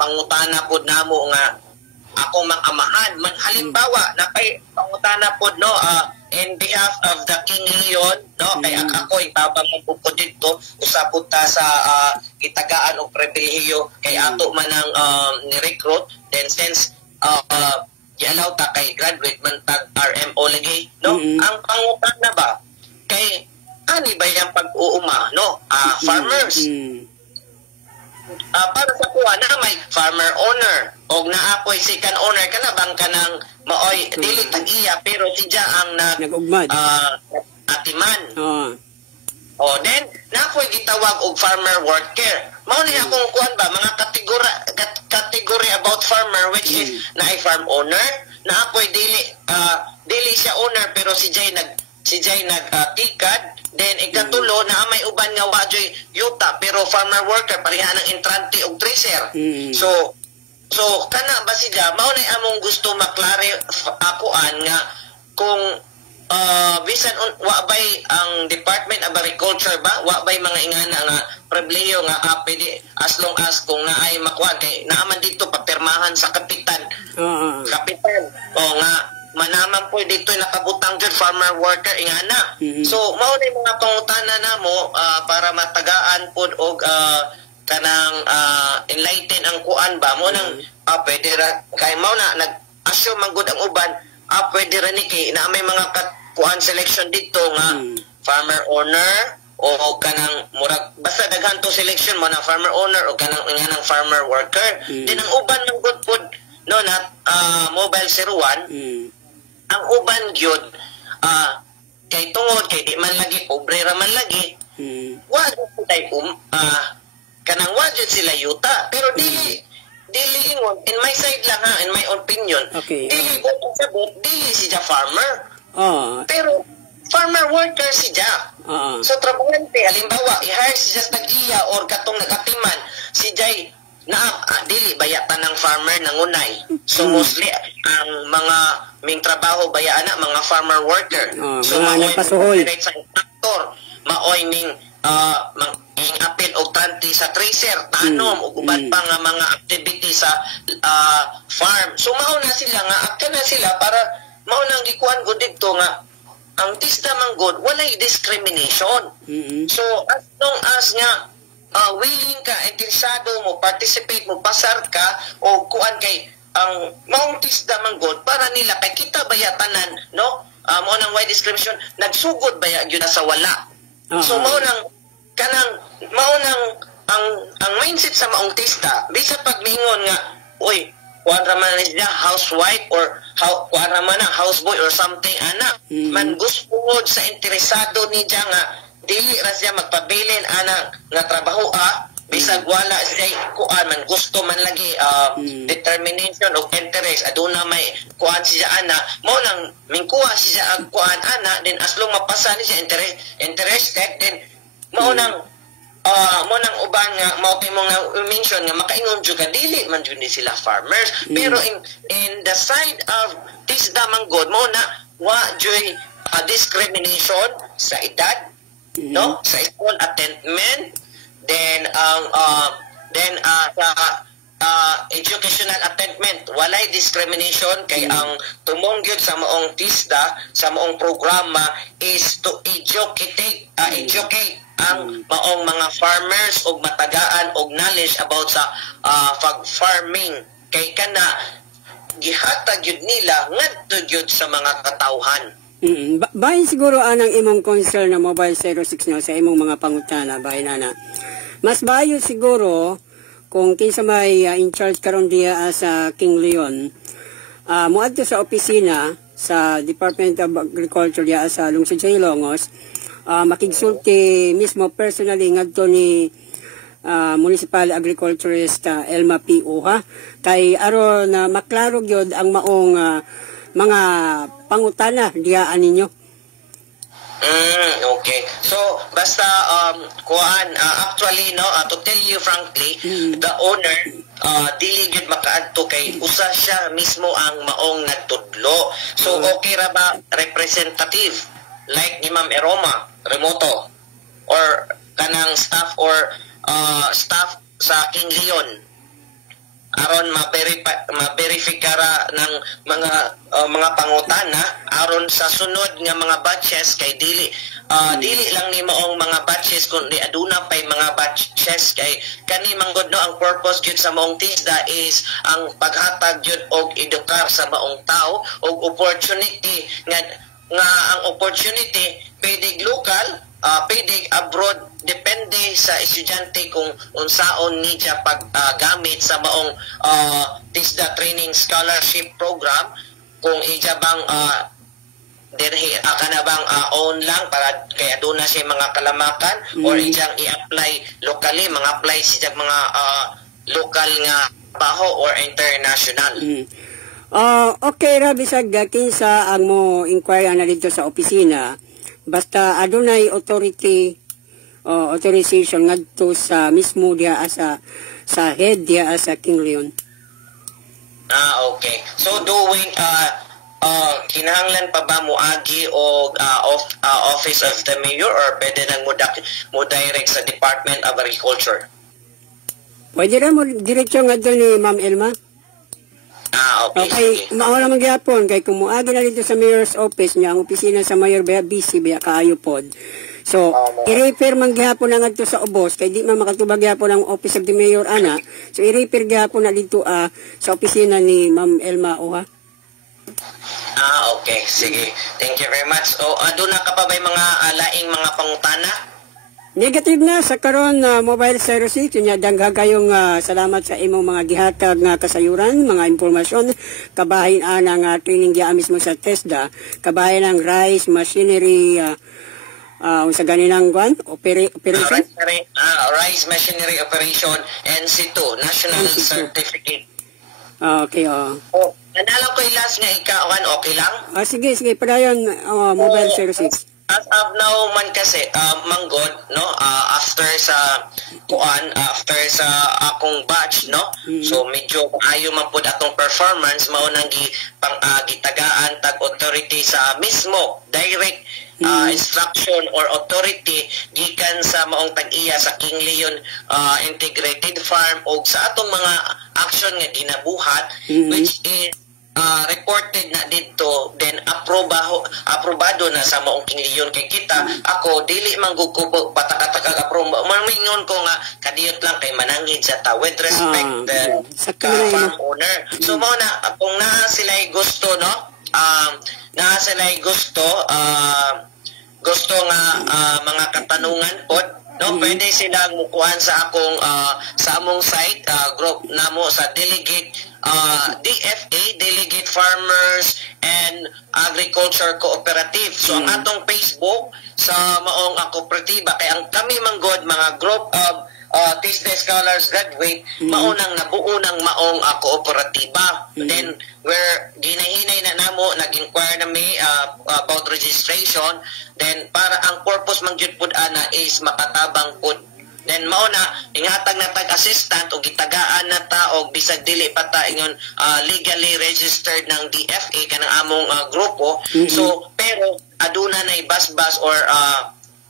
pangutana pod namo nga akong mangamahan man halimbawa na kay pangutana pod no in behalf of the King Leon no kay ako itabang mo po dito usabot ta sa gitagaan og pribilehiyo kay ato man ang ni-recruit then since gialaw ta kay graduate man tag RMO lagi no ang pangutana ba kay ani ba yung pag-uuma no farmers para sa kuha na may farmer owner o naapoy second owner ka na bang ka ng maoy dili tag-iya pero siya ang nag-ugmad atiman then naapoy gitawag og farmer worker mao ni akong kuan ba mga category about farmer which is na ay farm owner naapoy dili siya owner pero si Jay nagtikad then ikatulo na may uban nga wajoy yuta pero farmer worker pareha ng entrante og tracer so kana ba siya mao na among gusto maklare akoan nga kung bisan wa bay ang Department of Agriculture ba wa bay mga ingana nga problema nga pwede as long as kung naay makuha kay naaman dito papirmahan sa kapitan o nga manaman po dito nakabutang jud farmer worker ingana so mao na mga pangutana namo para matagaan pod og kanang enlighten ang kuan ba mo nang pwede ra kay mao na nag-assume man gud ang uban pwede ra ni kay na may mga kuan selection dito nga farmer owner o kanang murag basta daghan to selection mo na farmer owner o kanang farmer worker din ang uban man gud pod no na mobile 01 ang uban gyud kay tungod kay di man lagi pobre ra man lagi wa jud kanang wa jud sila yuta pero dili ingon in my side lang in my opinion dili ko sabot dili siya farmer pero farmer worker siya so trabahante halimbawa i-hire siya sa tag-iya or katong nagatiman si Jay na dili bayatan ng farmer nangunay so mostly ang mga ming trabaho bayana mga farmer worker so maoy sa tractor maoy ning apil og tanti sa tracer tanom ug uban pa nga mga activity sa farm so mao na sila nga akta na sila para mao nang gikuan gud dito nga ang tisda man gud walay discrimination so as long as nga willing ka, interesado mo, participate mo, pasar ka, o kuan kay ang maong tisda man god para nila kay kita bayatanan, no? Mo nang wide description, nagsugod baya yun na sa wala. So mao nang kanang mao nang ang mindset sa maong tisda, bisa pag mingon nga, oy, kuan ra man niya housewife or kuan ra man houseboy or something ana, man gusto sa interesado ni niya nga dili ra siya magpabilin ana nga trabaho bisag wala siya kuan man gusto man lagi determination o interest aduna may kuan siya ana mo nang mingkuha siya ang kuan ana then as long mapasa ni siya interested then mo nang uban nga mao kay mo nga mention nga makaingon jud ka dili man jud ni sila farmers pero in the side of this damang god mo na wa joy discrimination sa edad no sa school attendment then sa educational attendment walay discrimination kay ang tumong gyud sa maong tisda sa maong programa is to educate ang maong mga farmers og matagaan og knowledge about sa farming kay kana gihatag gyud nila ngadto gyud sa mga katawhan. Bahin siguro anang imong concern na Mobile 06 no, sa imong mga pangutana, bahin ana. Mas bayo siguro kung kinsa may in charge karon diya sa King Leon, muadto sa opisina sa Department of Agriculture diya sa lungsod sa Ilongos, makigsulti mismo personally ngadto ni Municipal Agriculturist Elma P.O. kay aron na maklaro gyud ang maong mga pangutana diyaan ninyo. Okay. So, basta, actually, no, to tell you frankly, the owner, dili gyud makaadto kay usa siya mismo ang maong nagtudlo. So, okay ra ba representative like ni Ma'am Eroma, remoto, or kanang staff or staff sa King Leon? aron maberifika ng mga pangutana aron sa sunod nga mga batches kay dili lang ni maong mga batches kundi aduna pay mga batches kay kani manggod no ang purpose gyud sa maong TISDA is ang paghatag gyud og edukar sa maong tao og opportunity nga ang opportunity pwede local pwede abroad depende sa estudyante kung unsaon niya paggamit sa maong TISDA Training Scholarship Program kung iya bang kana bang own lang para kaya doon na siya mga kalamakan or iyang i-apply locally mga apply siya mga local nga baho or international. Okay ra bisag kinsa ang mo inquire na dito sa opisina basta adunay authorization ngadto sa mismo dia sa head dia sa King Leon. Okay. So doing kinahanglan pa ba moagi og Office of the Mayor or pwede nang mo direct sa Department of Agriculture? Pwede ra mo diretso ngadto ni Ma'am Elma. Okay, mao naman gyapon kay kung moagi na dito sa Mayor's Office niya ang opisina sa Mayor busy biya kaayo pod. So, i-refer man gyapon na ngadto sa ubos kay di man makatubag gyapon ang Office of the Mayor ana. So i-refer gyapon na dito sa opisina ni Ma'am Elma Oha. Okay, sige. Thank you very much. O aduna ka pa bay mga laing mga pangutana? Negative na sa karon Mobile 06 nya dangha kayong salamat sa imong mga gihatag nga kasayuran, mga impormasyon kabahin ana nga training dia mismo sa TISDA, kabahin ang rice machinery unsa ganinang operation? Rice machinery operation NC2 National Certificate. Okay, Nanalang ko last nga ikawan, okay lang? Sige, padayon Mobile 06. As of now man kasi manggod no after sa akong batch no so medyo ayo man pud atong performance mao nang gitagaan tag authority sa mismo direct instruction or authority gikan sa maong tag-iya sa King Leon Integrated Farm o sa atong mga action nga ginabuhat which is reported na dito then aprobado na sa maong King Leon kay kita ako dili man gud ko patakataka aproba mamingon ko nga kadiyot lang kay manangid sa ta with respect sa farm owner so mao na kung naa sila'y gusto no naa sila'y gusto nga mga katanungan pod no pwede silang mukuhan sa akong sa among site group namo sa delegate DFA, Delegate Farmers and Agriculture Cooperative. So ang atong Facebook sa maong kooperatiba kay ang kami manggod mga group of TISDA Scholars graduate maunang nabuo ng maong kooperatiba. Then where ginahinay na namo nag-inquire na may about registration then para ang purpose man gyud pud ana is makatabang pud. Then mao na inghatag na tag-assistant o gitagaan na ta og bisag dili pa ta ingon legally registered ng DFA kanang among grupo. So pero aduna nay basbas or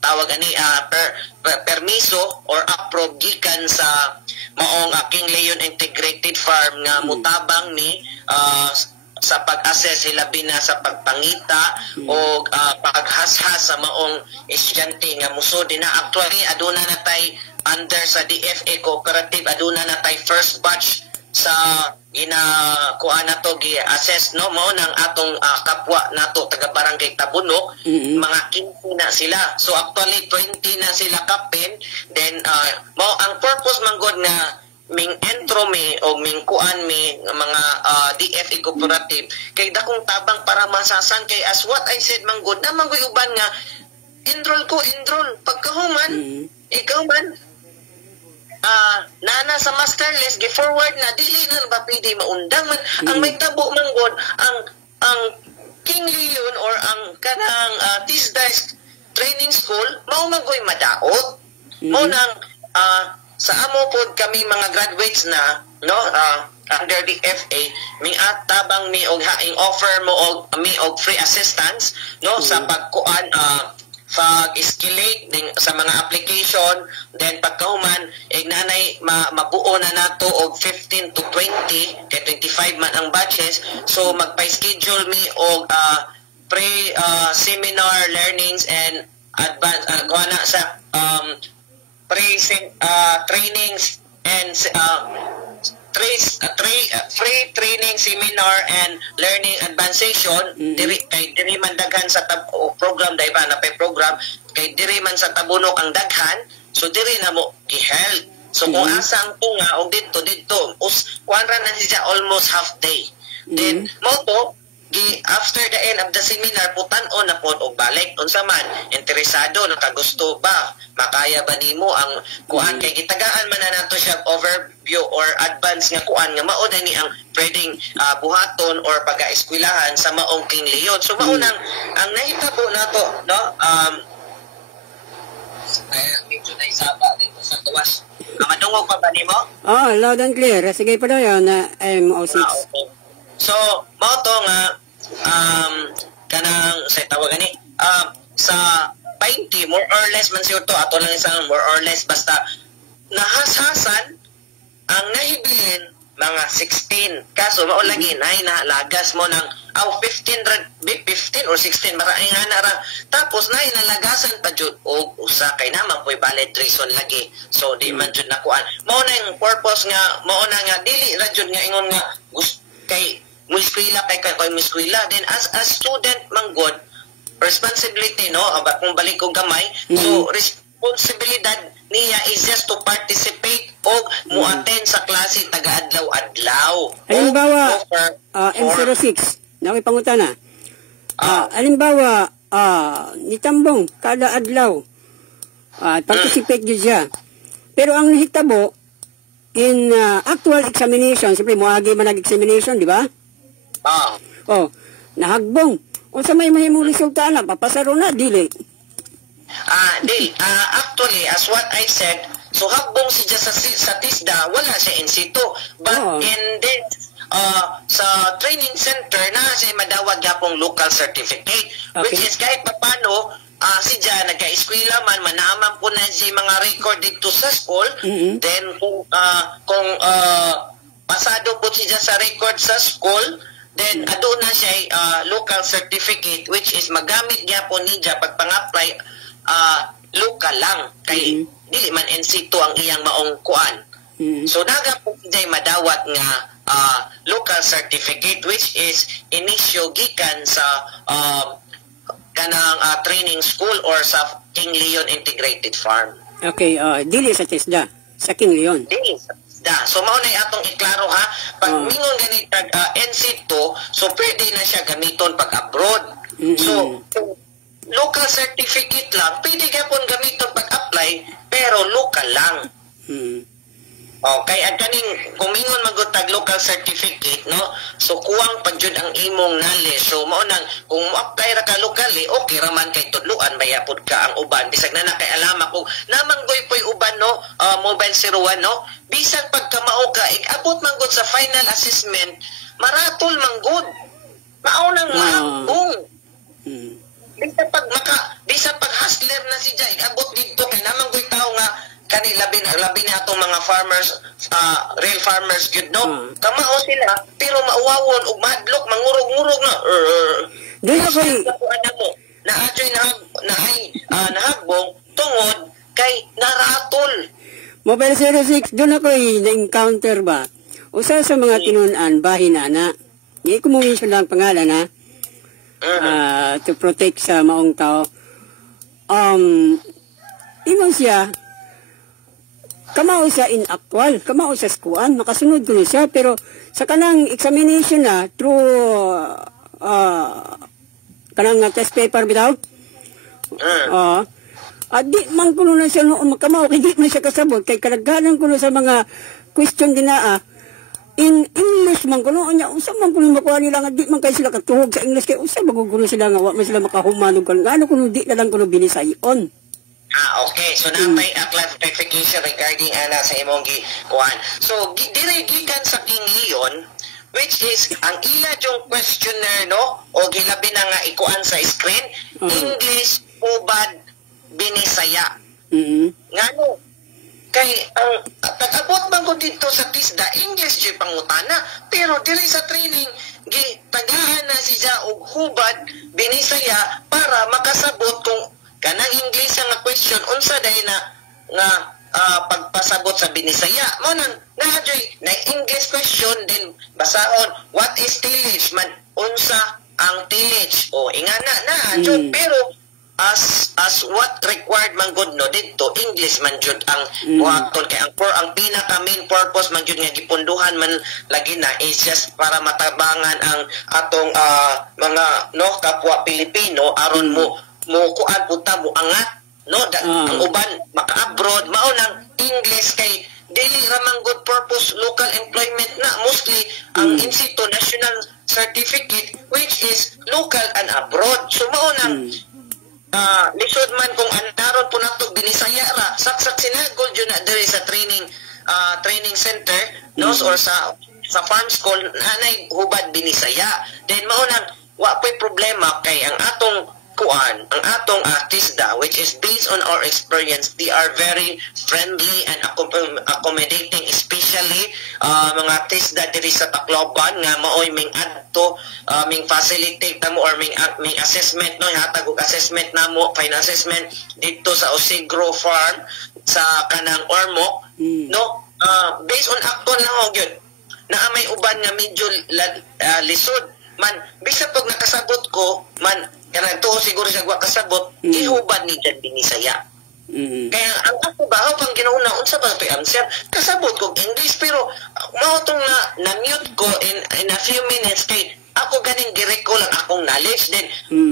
tawag ani permiso or approve gikan sa maong King Leon Integrated Farm nga mutabang ni sa pag-assess labi na sa pagpangita o paghashas sa maong estudyante nga musod na actually aduna na tay under sa DFA cooperative aduna na tay first batch sa ginakuha na to gi-assess no mao nang atong kapwa nato taga barangay Tabunok mga 15 na sila so actually 20 na sila kapin then mao ang purpose man god nga ming entro me o ming kuan me mga DFA cooperative kay dakong tabang para masasan kay as what I said man good na man uban nga enroll pagkahuman ikaw man nana sa master list gi forward na dili na ba pwede maundang man ang may tabo man god ang King Leon or ang kanang TISDA training school mao man goy madaot mo nang sa amo pod kami mga graduates na no under the FA ming tabang mi og haing offer mo og mi og free assistance no sa pagkuan pag-escalate din sa mga application, then pagkahuman nanay mabuo na nato og 15 to 20 kay 25 man ang batches, so magpa-schedule mi og pre seminar learnings and advanced kuana sa pre trainings and free training seminar and learning advancement diri man daghan sa program dai ba na pay program kay diri man sa tabunok ang daghan, so diri na mo gi-help. So kung asa ang tunga og dito kuan ra na siya almost half day. Then mo to after the end of the seminar putan-on na pod og balik unsa man interesado nakagusto ba makaya ba nimo ang kuan kay gitagaan man na nato siya overview or advance nga kuan nga mao na ni ang pwedeng buhaton or pag-eskwelahan sa maong King Leon. So mao nang ang nahitabo nato no medyo naisaba dito sa tuwas. Madungog pa ba nimo? Loud and clear. Sige pa daw yan na MO6. Okay. So, mao to nga kanang sa tawag gani sa 20 more or less man siyo to ato lang isang more or less basta nahashasan ang nahibilin mga 16 kaso mao lagi na lagas mo ng 15 or 16 maraming ana ra tapos nalagasan pa jud og usa kay naman poy valid reason lagi, so di man jud nakuan mao na yung purpose nga mao na nga dili ra jud nga ingon nga kay muskwila kay muskwila then as a student manggod responsibility no kung balik ko gamay so responsibilidad niya is just to participate o mo-attend sa klase taga-adlaw-adlaw. Halimbawa M06 nakipangutana halimbawa nitambong kada adlaw participate gyud siya pero ang nahitabo in actual examination siyempre moagi man nag-examination di ba? Nahagbong. Unsa may mahimong resulta na papasaro na dili. Actually as what I said, so hagbong siya sa TISDA wala siya in situ. But in this sa training center na siya madawag yapong local certificate which is kahit papano siya nagka-eskwela man manaman po na siya mga record dito sa school. Then kung pasado po siya sa record sa school, then aduna na siya local certificate which is magamit niya po niya pag pang-apply local lang kay dili man in situ ang iyang maong kuan. So naga po siya madawat nga local certificate which is inisyo gikan sa kanang training school or sa King Leon Integrated Farm. Okay, dili sa TISDA, sa King Leon. Dili sa TISDA. So mao na atong iklaro ha. Pag mingon ganit NC2, so pwede na siya gamiton pag abroad. So local certificate lang, pwede gyapon gamiton pag apply pero local lang. Okay, at kaning kumingon magutag local certificate, no? So kuwang pa jud ang imong knowledge. So mao nang kung mo-apply ra ka locally, okay ra man kay tudluan bayapod ka ang uban. Bisag na kay alama ko namanggoy poy uban no, mobile 01 no. Bisag pagkamao ka abot man gud sa final assessment, maratol man gud. Mao nang maabong. Bisag pag hustler na si Jay, abot dito kay namanggoy tao nga kani labi na atong mga farmers real farmers good no kamao sila pero mauwawon ug madlok mangurog-ngurog na dili kay nahagbong tungod kay naratol. Mobile 06 doon ako na-encounter ba usa sa mga tinunan bahin ana di ko mo mention lang pangalan ha to protect sa maong tao ingon siya kamao siya in actual, kamao sa skuan, makasunod ko siya, pero sa kanang examination na, through kanang test paper bitaw, di man kuno na siya noon makamao, hindi man siya kasabot, kay kalaganan kuno sa mga question din na, in English man kuno, usa man kuno makuha nila nga, di man kayo sila katuhog sa English, kay usa magugulo sila nga, wa man sila makahumanog kuno, nga ano kuno, di na lang kuno binisayon. Okay. So, napay clarification regarding sa imong kuan. So, dire gikan sa King Leon, which is, ang iya yung questionnaire, no? O gilabi na nga ikuan sa screen, English ubad binisaya. Mm-hmm. Kay ang tag-abot man ko dito sa TISDA, English jud pangutana, pero diri sa training gitagaan na siya og hubad binisaya para makasabot kung kanang English nga question unsa day nga pagpasabot sa binisaya. Mo nang na English question din basahon what is tillage man unsa ang tillage o ingana na jud pero as what required man good no dito English man jud ang buhaton kay ang pinaka main purpose man jud nga gipunduhan man lagi na is just para matabangan ang atong mga kapwa Pilipino aron mo kuan punta mo angat ang uban maka-abroad mao nang English kay dili ra man good purpose local employment na mostly ang insito national certificate which is local and abroad so mao nang lisod man kung anaron po nato binisaya ra saksak sinagol jud na diri sa training center or sa farm school nanay hubad binisaya then mao nang wa pay problema kay ang atong TISDA which is based on our experience they are very friendly and accommodating especially mga TISDA diri sa Tacloban nga maoy ming adto ming facilitate namo or ming assessment hatag og assessment namo final assessment dito sa Osigro Farm sa kanang Ormoc based on actual na gyud na may uban nga medyo lisod man bisa pag nakasabot ko man kana to siguro siya wa kasabot ihubad ni dyan binisaya. Kaya ang ako ba pang ginauna unsa ba to answer kasabot ko English pero mao tong na mute ko in a few minutes kay ako ganing gi-recall ang akong knowledge then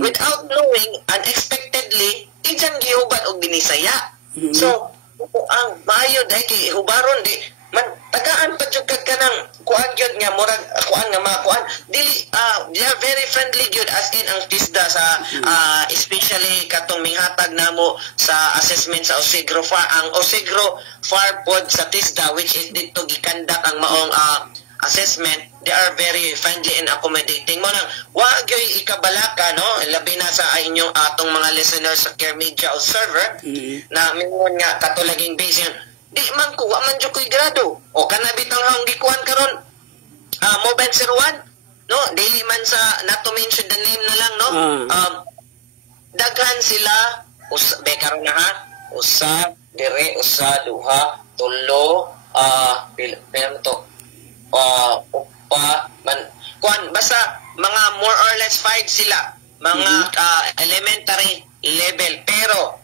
without knowing unexpectedly ijang gihubad og binisaya. So ang maayo dai kay hubaron di man tagaan pa jud kanang kuan gyud nga murag kuan nga mga kuan dili they are very friendly gyud as in ang TISDA sa especially katong mihatag namo sa assessment sa Osigro ang Osigro Farm pod sa TISDA which is dito gikandak ang maong assessment they are very friendly and accommodating mo nang wa gyud ikabalaka labi na sa inyong atong mga listeners sa Care Media Observer na mingon nga katulaging base di man ko wa man jud ko'y grado o kanabit ang hang gikuan karon Mobile 01 dili man sa not to mention the name na lang daghan sila karon na usa dire usa duha tulo pila to upa man kuan basta mga more or less 5 sila mga elementary level pero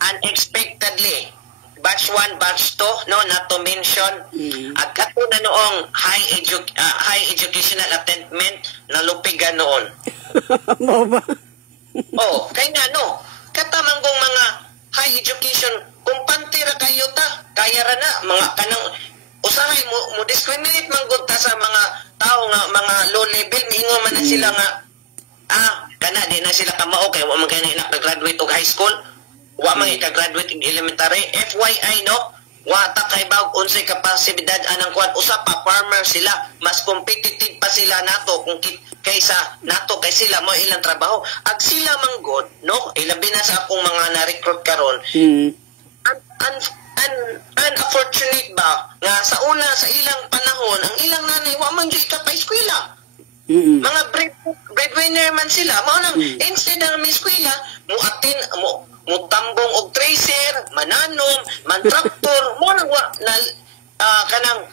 unexpectedly batch 1, batch 2, not to mention, at kato na noong high educational attainment na lupigan noon. Mo ba? Kaya nga katamang kong mga high education, kung pantira kayo kaya ra na, mga kanang, usahay mo discriminate man gud ta sa mga tao nga, mga low level, miingon man na sila nga, kana, di na sila kamao, kaya wa man kayo na nag-graduate og high school, wa man ika-graduate in elementary FYI wa ta kay bag unsay kapasidad anang kuan usa pa farmer sila mas competitive pa sila nato kung kaysa nato kay sila mo ilang trabaho ag sila manggod ilabi na sa akong mga na-recruit karon unfortunate ba nga sa una sa ilang panahon ang ilang nanay wa man gyud pa eskwela mga breadwinner man sila mao nang instead ng eskwela mutambong og tracer, mananom, mantraktor, mo nang kanang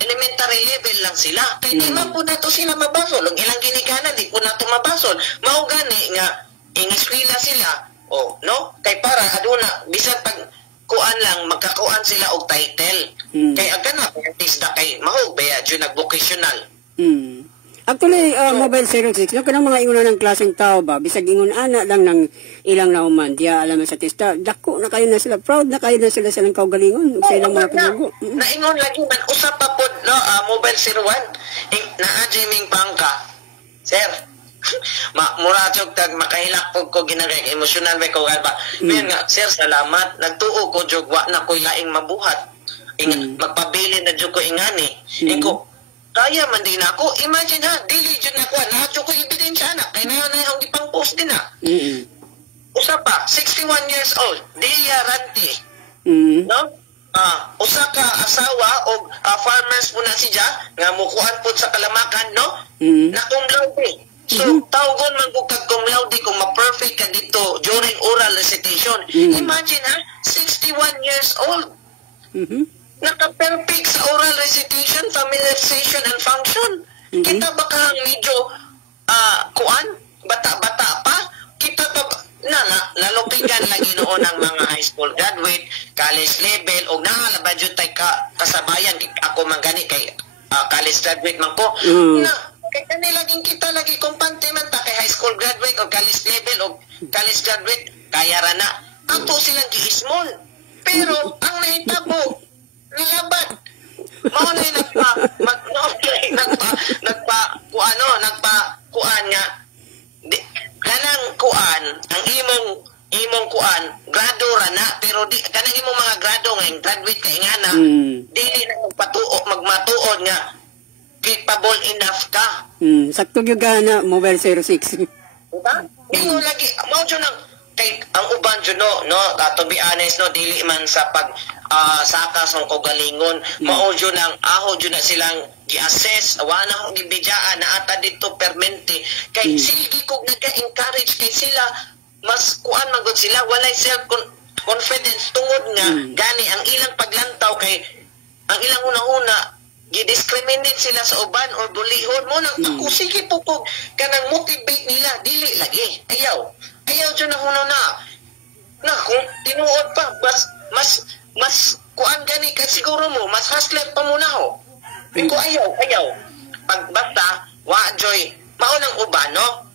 elementary level lang sila. Kaya di man po nato sila mabasol. Ang ilang ginikanan, di po nato mabasol. Mao gani nga, ingiskwila sila, kay para aduna, bisan pag kuan lang, magkakuan sila og title. Kaya agana, TISDA kay mahog, baya, dyan nag-vocational. Actually, Mobile 06, kanang mga ingon ng klaseng tao ba, bisag ingon ana lang ng ilang nauman, diya alam sa TISDA, dako na kayo na sila, proud na kayo na sila silang kaugalingon, sa ilang mga pinago. Naingon lagi man, usap pa po, Mobile 01, na-adjiming pangka, sir, muratsog tag makahilak po ko ginagay, emosyonal ba ko ba, nga, sir, salamat, nagtuo ko, jogwa na ko'y laing mabuhat, magpabili na jog ko ingani, ko, kaya man din ako. Imagine dili dyan na ko. Nacho ko ebidensya na. Kaya na yung ipang-post din usa pa 61 years old, Dia Ranti. No? Usa ka asawa og farmers po na siya nga mukuan po sa Kalamakan, no? Na cum laude. So, tawgon man ko kag cum laude kung ma-perfect ka dito during oral recitation. Imagine ha, 61 years old. Naka-perfect sa oral recitation, familiarization, and function. Kita ba ka medyo kuan? Bata-bata pa? Kita pa nalupigan lagi noon ang mga high school graduate, college level, o nahalaba dyan tayo kasabayan. Ako man gani kay college graduate man ko. Kaya kanilaging kita lagi kumpante man ta kay high school graduate o college level o college graduate, kaya rana. Ato silang gi-small. Pero ang nahitabo, nilabad. Mauna yung nagpa-kuan nga. Kanang kuan, ang imong kuan, grado rana, pero di, kanang imong mga grado nga, graduate ka ingana, dili na magmatuod nga, capable enough ka. Sakto yung na Mobile 06. Diba? Ingo lagi, mao dyan ang uban dyan, no, to be honest, no, dili man sa saka sa kagalingon, mao dyan ang aho dyan na silang gi-assess, wala akong gibidyaan na ata dito permente, kay sige kong nagka-encourage kay sila, mas kuan magod sila, walay self-confidence tungod nga, gani, ang ilang paglantaw kay, ang ilang una-una, gi-discriminate sila sa uban or bulihon mo nang ako sige po ko kanang motivate nila dili lagi ayaw dyan na huno na kung tinuod pa mas kuan gani ka siguro mo mas hustler pa muna ho pero ayaw pag basta wa joy maunang uban no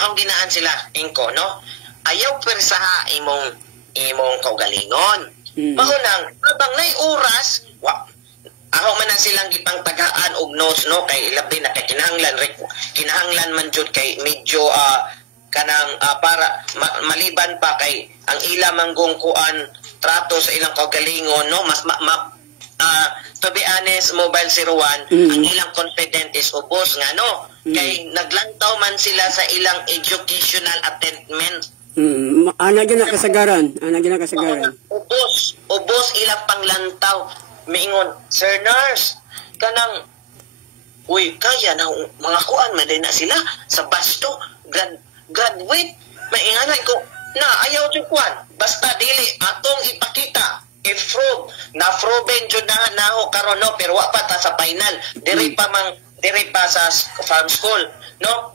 ang ginaan sila ingko no ayaw persaha imong kaugalingon maunang habang nay oras ako man ang silang gipangtagaan og nos no kay labi na kay kinahanglan man jud kay medyo kanang para maliban pa kay ang ila manggong kuan trato sa ilang kaugalingon no mas to be honest Mobile 01 ang ilang confident is ubos nga no kay naglantaw man sila sa ilang educational attainment ana gyud na kasagaran ubos ilang panglantaw miingon, Sir Nurse, kanang, kaya na mga kuan, maday na sila sa basto, graduate, mainganan ko, ayaw yung kuan, basta dili, atong ipakita, i-prove, na-proven dyan na ho karon no, pero wa pa ta sa final, diri pa sa farm school, no,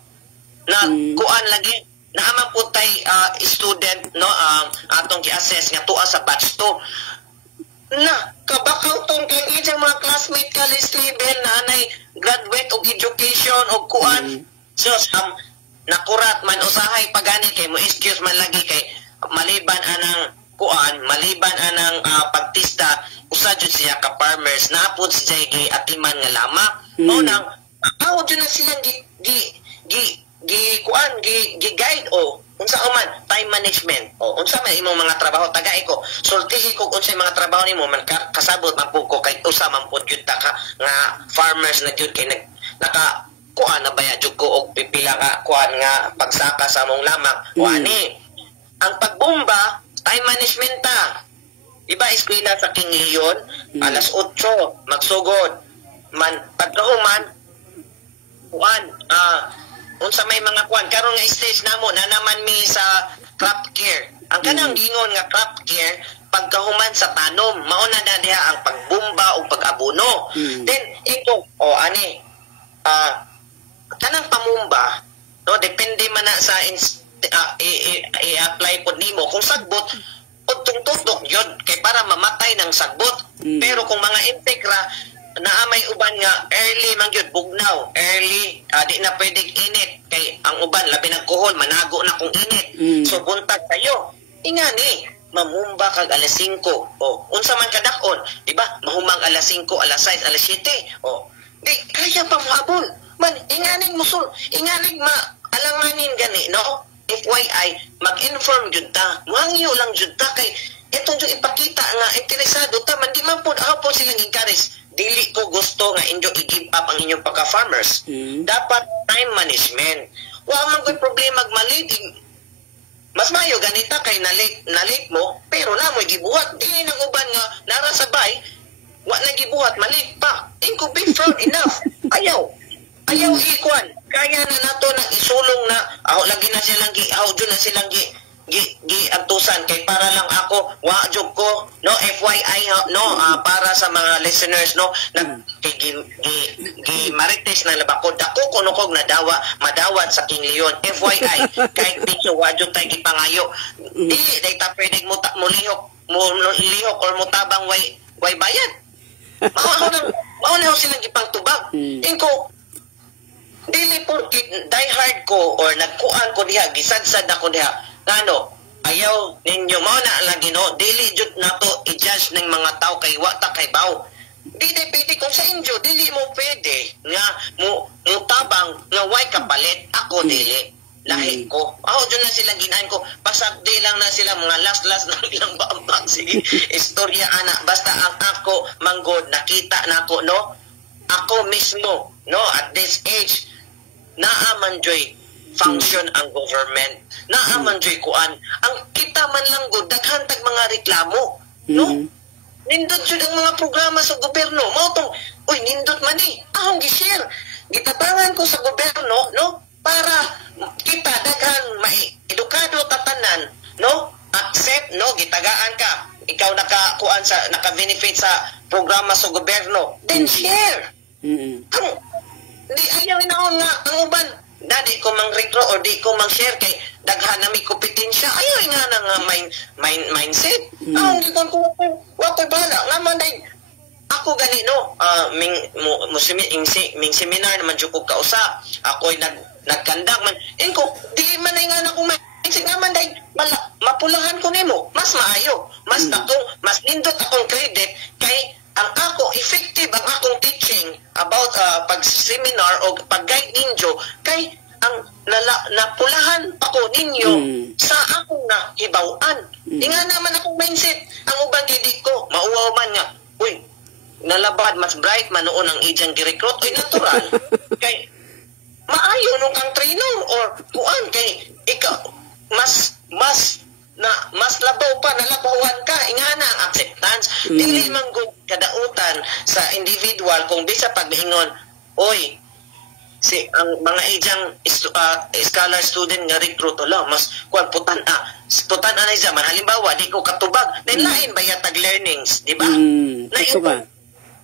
na kuan lagi, naamang po tay student, no, atong i-assess nga tuwa sa batch 2, na kabakaw tong kang isang mga classmate college level na anay graduate og education og kuan so nakurat man usahay pagani kay mo excuse man lagi kay maliban anang kuan maliban anang pagtista usa jud siya ka farmers napud siya gi atiman nga lama mo nang aw jud na silang gi guide o unsa man time management o unsa man imong mga trabaho tagay ko sultihi ko unsa mga trabaho nimo man kasabot man pud ko kay usa man pud gyud ta ka nga farmers na gyud kay naka kuan na baya jud ko og pipila ka kuan nga pagsaka sa among lamang o ani ang pagbomba time management ta iba eskwela sa Kingiyon alas 8 magsugod man pagkahuman kuan unsa may mga kuan karon nga stage namo na naman mi sa crop care ang kanang gingon nga crop care pagkahuman sa tanom mauna na diha ang pagbomba o pag-abono then ito ani kanang pamumba no depende man na sa i-apply pod nimo kung sagbot tutok yun kay para mamatay ng sagbot pero kung mga integra naamay uban nga early man gyud bugnaw early di na pwedeng init kay ang uban labi ng kuhol manago na kung init so buntag kayo ingani mamumba kag alas 5 unsa man kadakon di ba mahumang alas 5 alas 6 alas 7 di kaya pa mohabol man inganing musul inganing alanganin gani no FYI mag-inform jud ta muhangyo lang jud ta kay etong jud ipakita nga interesado ta man di man pud ako po silang encourage dili ko gusto nga inyo i-give up ang inyong pagka-farmers. Dapat time management. Wa man ko'y problema magmalit. mas mayo ganita kay nalit mo pero namoy gibuhat di nang uban nga nara sabay wa na gibuhat malik pa inko be proud enough ayaw ikwan kaya na nato na isulong na lagi na silang na silang antusan kay para lang ako wa jud ko no FYI no para sa mga listeners no marites na labakod ako kuno kog madawat sa King Leon FYI kay dito wa jud tay gipangayo dili day ta pwedeng mo lihok or mutabang way bayad mao na silang gipangtubag inko dili po die hard ko or nagkuan ko diha gisadsad ako diha ngano ayaw ninyo mo na lagi no dili jud nato i-judge ng mga tao kay wa ta kay baw dili pwede kung sa inyo dili mo pwede nga mutabang nga way kapalit ako dili lahi ko jud na sila ginahin ko pasagdi lang na sila mga last na ilang baambang sige istorya ana basta ang ako manggod nakita nako no ako mismo no at this age naaman joy function ang government naaman joy kuan ang kita man lang gud daghan tag mga reklamo no nindot jud ang mga programa sa gobyerno mao tong nindot man ahong gi-share gitabangan ko sa gobyerno no para kita daghan edukado tatanan no accept no gitagaan ka ikaw naka-benefit sa programa sa gobyerno then share di ayaw inaon nga ang uban di ko mang recruit or di ko mang share kay daghan na may kompetensya ayaw nga na nga mindset di ko wa ko'y bahala nga man day ako gani no ming seminar naman jud ko kausa ako'y nagkandak man inko di man ay nga na ko mindset nga man day mapulahan ko nimo mas maayo mas mas nindot akong credit kay ang ako effective ang akong teaching about pag-seminar o pag-guide ninyo kay ang napulahan ako ninyo sa akong nahibawan. Nga naman akong mindset. Ang ubang gidi ko, mauwaw man nga, nalabad, mas bright man noon ang ijang gi-recruit. Natural. Kay, maayo nung kang trainer or kuan kay, ikaw, mas labaw pa, nalabawan ka, ingana ang acceptance. Dili man gud kadautan sa individual kung bisa paghingon, ang mga ijang scholar student nga recruit mas putan na siya man halimbawa di ko katubag then lain ba yatag learnings di ba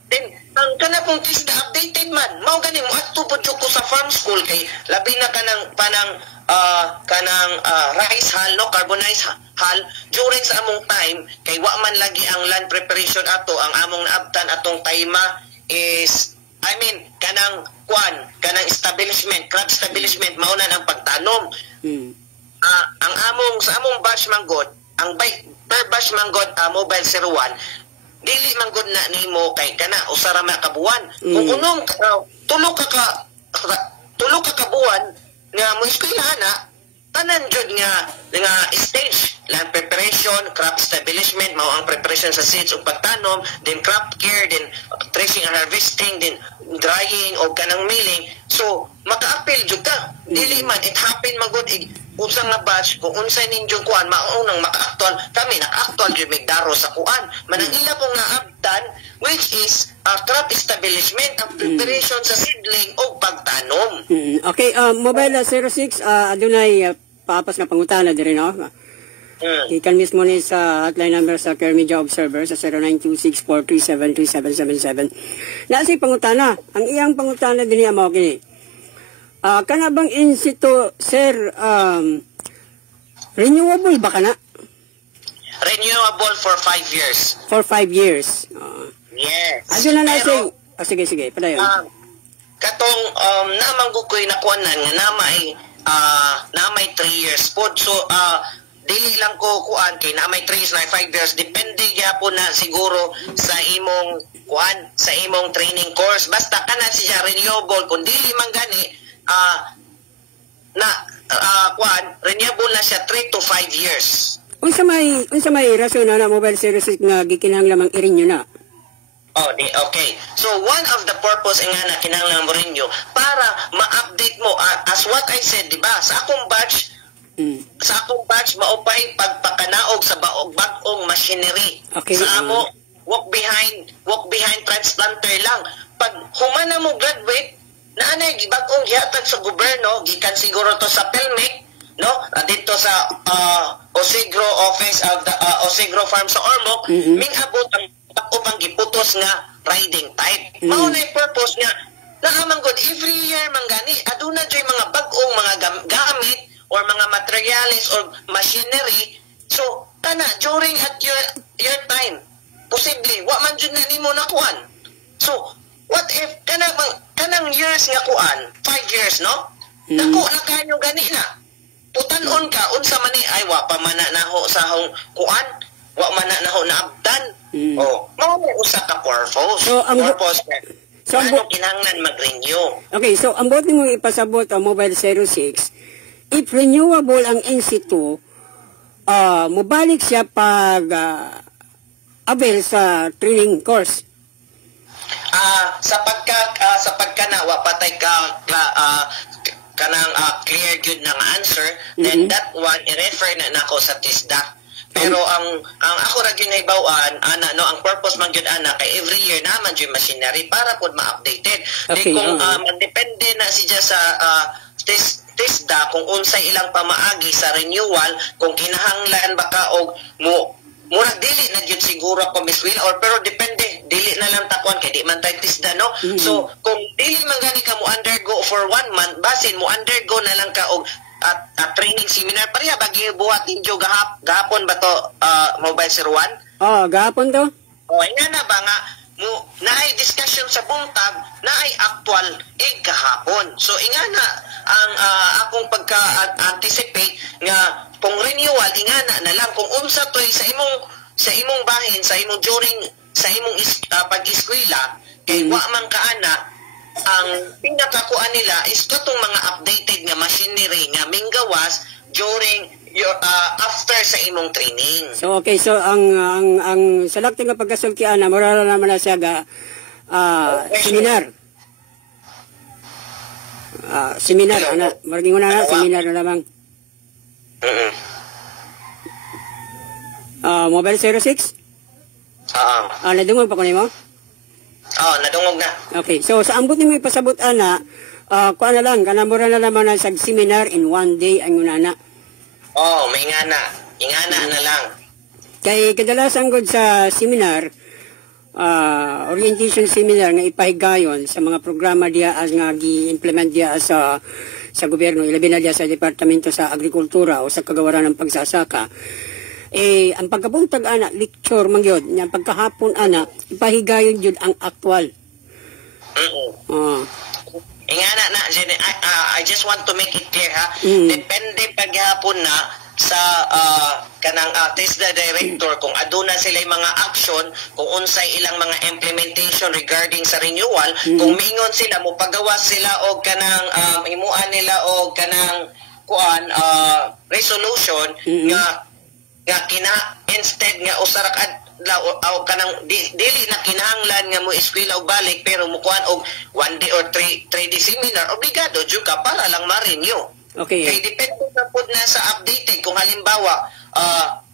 then ang kana pong test na updated man mao gani mo adto pud ko sa farm school kay labi na kanang rice hull no carbonized hull during sa among time kay wa man lagi ang land preparation ato ang among naabtan atong tayma is kanang establishment, crop establishment, maunan ang pagtanom. Ang sa among batch manggod, ang per batch manggod, mobile 01, dili manggod na nimo kay kana usara ma kabuan. Kung unong tulo ka kabuan nga mo eskwelahan tanan jud nga stage land preparation, crop establishment, mao ang preparation sa seeds ug pagtanom, then crop care, then threshing and harvesting, then drying o kanang milling. So maka-appeal jud ka. Dili man it happen magud usa nga batch kung unsay ninyo kuan maunang maka-actual kami naka-actual jud mig daro sa kuan. Manang ila pong naabtan which is crop establishment ang preparation sa seedling o pagtanom. Okay, mobile 06 adunay paapas nga pangutana diri no. Ikan mismo ni sa hotline number sa Care Media Observer sa 0926-437-2777. Nasi pangutana. Ang iyang pangutana din niya mo kini. Kana bang insito, sir, renewable ba kana? Renewable for 5 years. For 5 years. Yes. Ano na natin? Sige, padayon. Katong namanggo ko'y nakuanan nga namay 3 years po. So, dili lang ko kuan kay na may 3 years na 5 years depende gyapon na siguro sa imong kuan sa imong training course basta kana siya renewable kung dili man gani kuan renewable na siya 3 to 5 years. Unsa may rason na mobile services nga gikinahanglan i-renew na? Okay. So one of the purpose nga na kinahanglan mo renew para ma-update mo as what I said, di ba? Sa akong batch Sa akong batch maupay pagpakanaog sa bag-ong machinery. Okay, sa amo walk behind transplanter lang. Pag humana mo graduate, naanay gibag-ong gihatag sa gobyerno, gikan siguro to sa PhilMec, no? Dito sa Osigro office of the Osigro Farm sa Ormoc, mingabot ang upang giputos nga riding type. Mao na yung purpose nga nakamang good every year manggani aduna joy mga bag-ong mga gamit or mga materials or machinery. So kana during at your time possibly wa man jud na nimo nakuan. So what if kanang years nga kuan 5 years, no? Nako na kanyo gani na putanon ka unsa man ni ay wa pa man naho sa hong kuan, wa man naho na abdan. Mao may usa ka purpose. So ang purpose kinahanglan mag-renew. Okay, so ang bot nimo ipasabot ang Mobile 06, if renewable ang NC2, mobalik siya pag avail sa training course. Sa pagkanawa patay ka kanang clear good ng answer, then that one i-refer na nako sa TISDA. Pero ang ako ra gyud naibaw-an ana no, ang purpose man gyud ana kay every year naman gyud machinery para pud ma-updated. Okay, kung depende na siya sa TISDA kung unsay ilang pamaagi sa renewal, kung kinahanglan baka og murag dili na gyud siguro ko Miss Will, or pero depende dili na lang takwan kay di man tay TISDA, no? So kung dili man gani ka mo undergo for 1 month, basin mo undergo na lang ka og at training seminar pareha bagi buhat ninyo gahapon ba to Mobile 01? Gahapon to. Nga na ba nga mo naay discussion sa buntag, naay actual gahapon. So ingana ang akong pagka-anticipate nga kung renewal ingana na lang kung unsa toy sa imong bahin sa imong during sa imong pag-eskwela kay wa man kaana ang pinakakuan nila is katong mga updated nga machinery nga minggawas during your after sa imong training. So okay, so ang salakto nga pagkasultian na moral naman na siya ga seminar. Seminar ana, margingon na seminar na lamang. Mobile 06? Nadungog pa ko nimo? Nadungog na. Okay, so sa ambot nimo ipasabot ana, kuan na lang, kanamura na naman na sa seminar in 1 day ang unana. May ingana na lang. Kay kadalasan gud sa seminar, orientation seminar nga ipahigayon sa mga programa diya as nga gi-implement diya sa gobyerno, ilabi na diya sa Departamento sa Agrikultura o sa Kagawaran ng Pagsasaka. Ang pagkabuntag ana lecture man gyud, nya pagkahapon ana ipahigayon jud ang aktual. Ingana na I just want to make it clear ha. Depende paghapon na sa kanang TISDA director kung aduna sila mga action kung unsay ilang mga implementation regarding sa renewal, kung miingon sila mo pagawas sila og kanang imuan nila og kanang kuan resolution nga instead nga usarak aw kanang dili na kinahanglan nga mo eskwela og balik pero mo kuan og 1 day or 3 day seminar, obligado jud ka para lang ma-renew. Okay. Kay depende na pud na sa updated kung halimbawa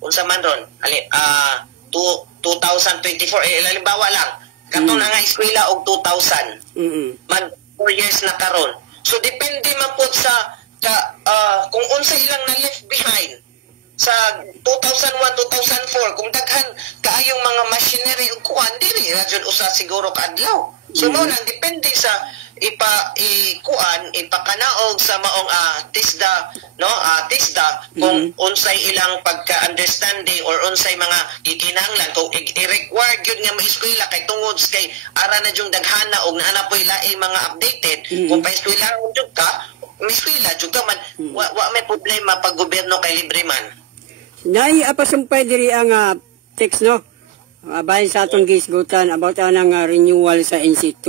unsa man ron 2024 halimbawa lang katong na nga eskwela og 2000 man 4 years na karon. So depende man pud sa kung unsa ilang na left behind sa 2001-2004 kung daghan kaayong mga machinery ug kuan dili ra jud usa siguro kaadlaw. So mo nang depende sa ipakanaog sa maong TISDA, no? TISDA kung unsay ilang pagka-understanding or unsay mga gikinahanglan kung i-require gyud nga maeskwela kay tungod kay ara na jung daghana og naana poy laing mga updated kung pa-eskwela jud ka maeskwela jud ka man wa may problema pag gobyerno kay libre man. Nay apasumpay diri ang text, no? Bahin sa atong gisgutan about anang renewal sa NC2.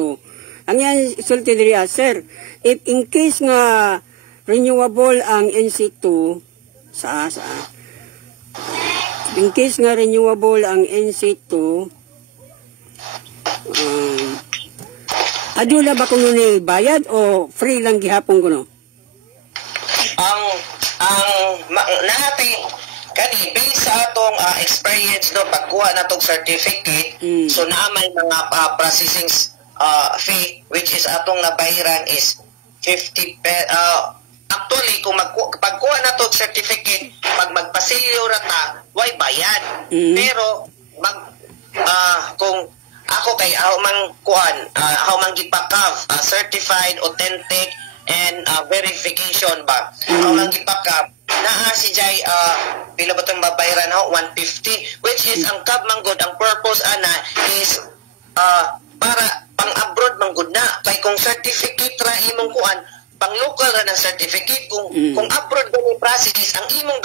Ang yan sulti diri sir, if in case nga renewable ang NC2 in case nga renewable ang NC2 aduna ba kuno ni bayad o free lang gihapon kuno? Ang nati kani based sa atong experience no pagkuha na tong certificate, so naamay mga processing fee which is atong nabayaran is 50 actually kung pagkuha na tong certificate, pag magpasilyo ra ta way bayad. Pero kung ako kay ako man kuan ako man gipakav certified, authentic and verification ba, ako man gipakav naa si Jay pila ba itong babayaran ho 150, which is ang kab manggod ang purpose ana is para pang abroad manggod na kay kung certificate ra imong kuan pang local ra ng certificate kung abroad ba ni process ang imong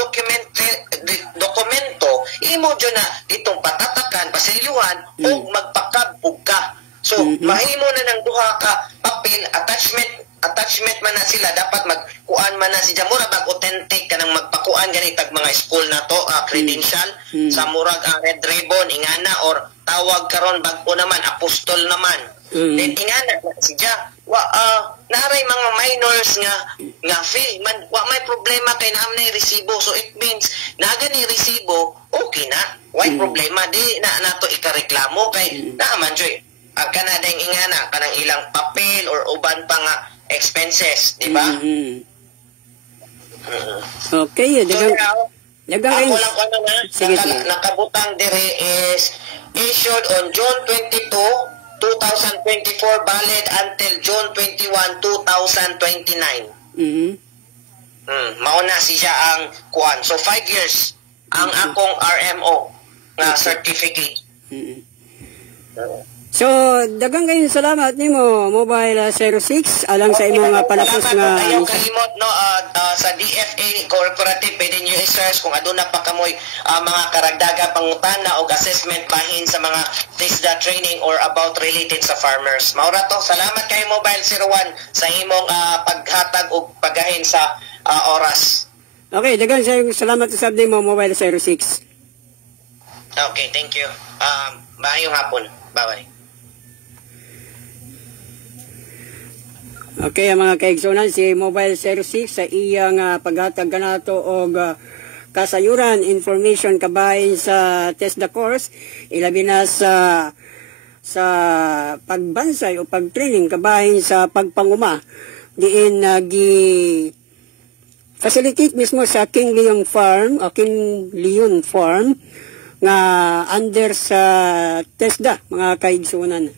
dokumento imo dyan na ditong patatakan pasilyuhan o magpakab ka. So mahimo na ng duha ka papel attachment man na sila, dapat magkuan man na si Jamura bag authentic kanang magpakuan ganitag mga school na to credential sa murag red ribbon ingana or tawag karon bag-o naman apostol naman. Then ingana si Ja naray mga minors nga fee man wa may problema kay naam na resibo, so it means naga ni resibo okay na why problema di na nato ikareklamo kay naaman joy kana ding ingana kanang ilang papel or uban pa nga expenses, di ba? Okay, dagang ako lang ko na nakabutang dire is issued on June 22, 2024 valid until June 21, 2029. Mauna siya ang kuan. So 5 years ang akong RMO na certificate. So, dagang kayong salamat nimo Mobile 06 alang sa imong palapos nga ayaw kalimot no sa DFA Corporative pwede niyo i-search kung aduna pa kamoy mga karagdaga pangutana o assessment bahin sa mga TISDA training or about related sa farmers. Maura to, salamat kay Mobile 01 sa imong paghatag o pagahin sa oras. Okay, dagang salamat sa nimo Mobile 06. Okay, thank you. Maayong hapon. Bye-bye. Okay, mga kaigsunan, si Mobile 06 sa iyang paghatag kanato og kasayuran, information kabahin sa TESDA course, ilabi na sa pagbansay o pagtraining kabahin sa pagpanguma. Diin facilitate mismo sa King Leon Farm nga under sa TESDA, mga kaigsunan.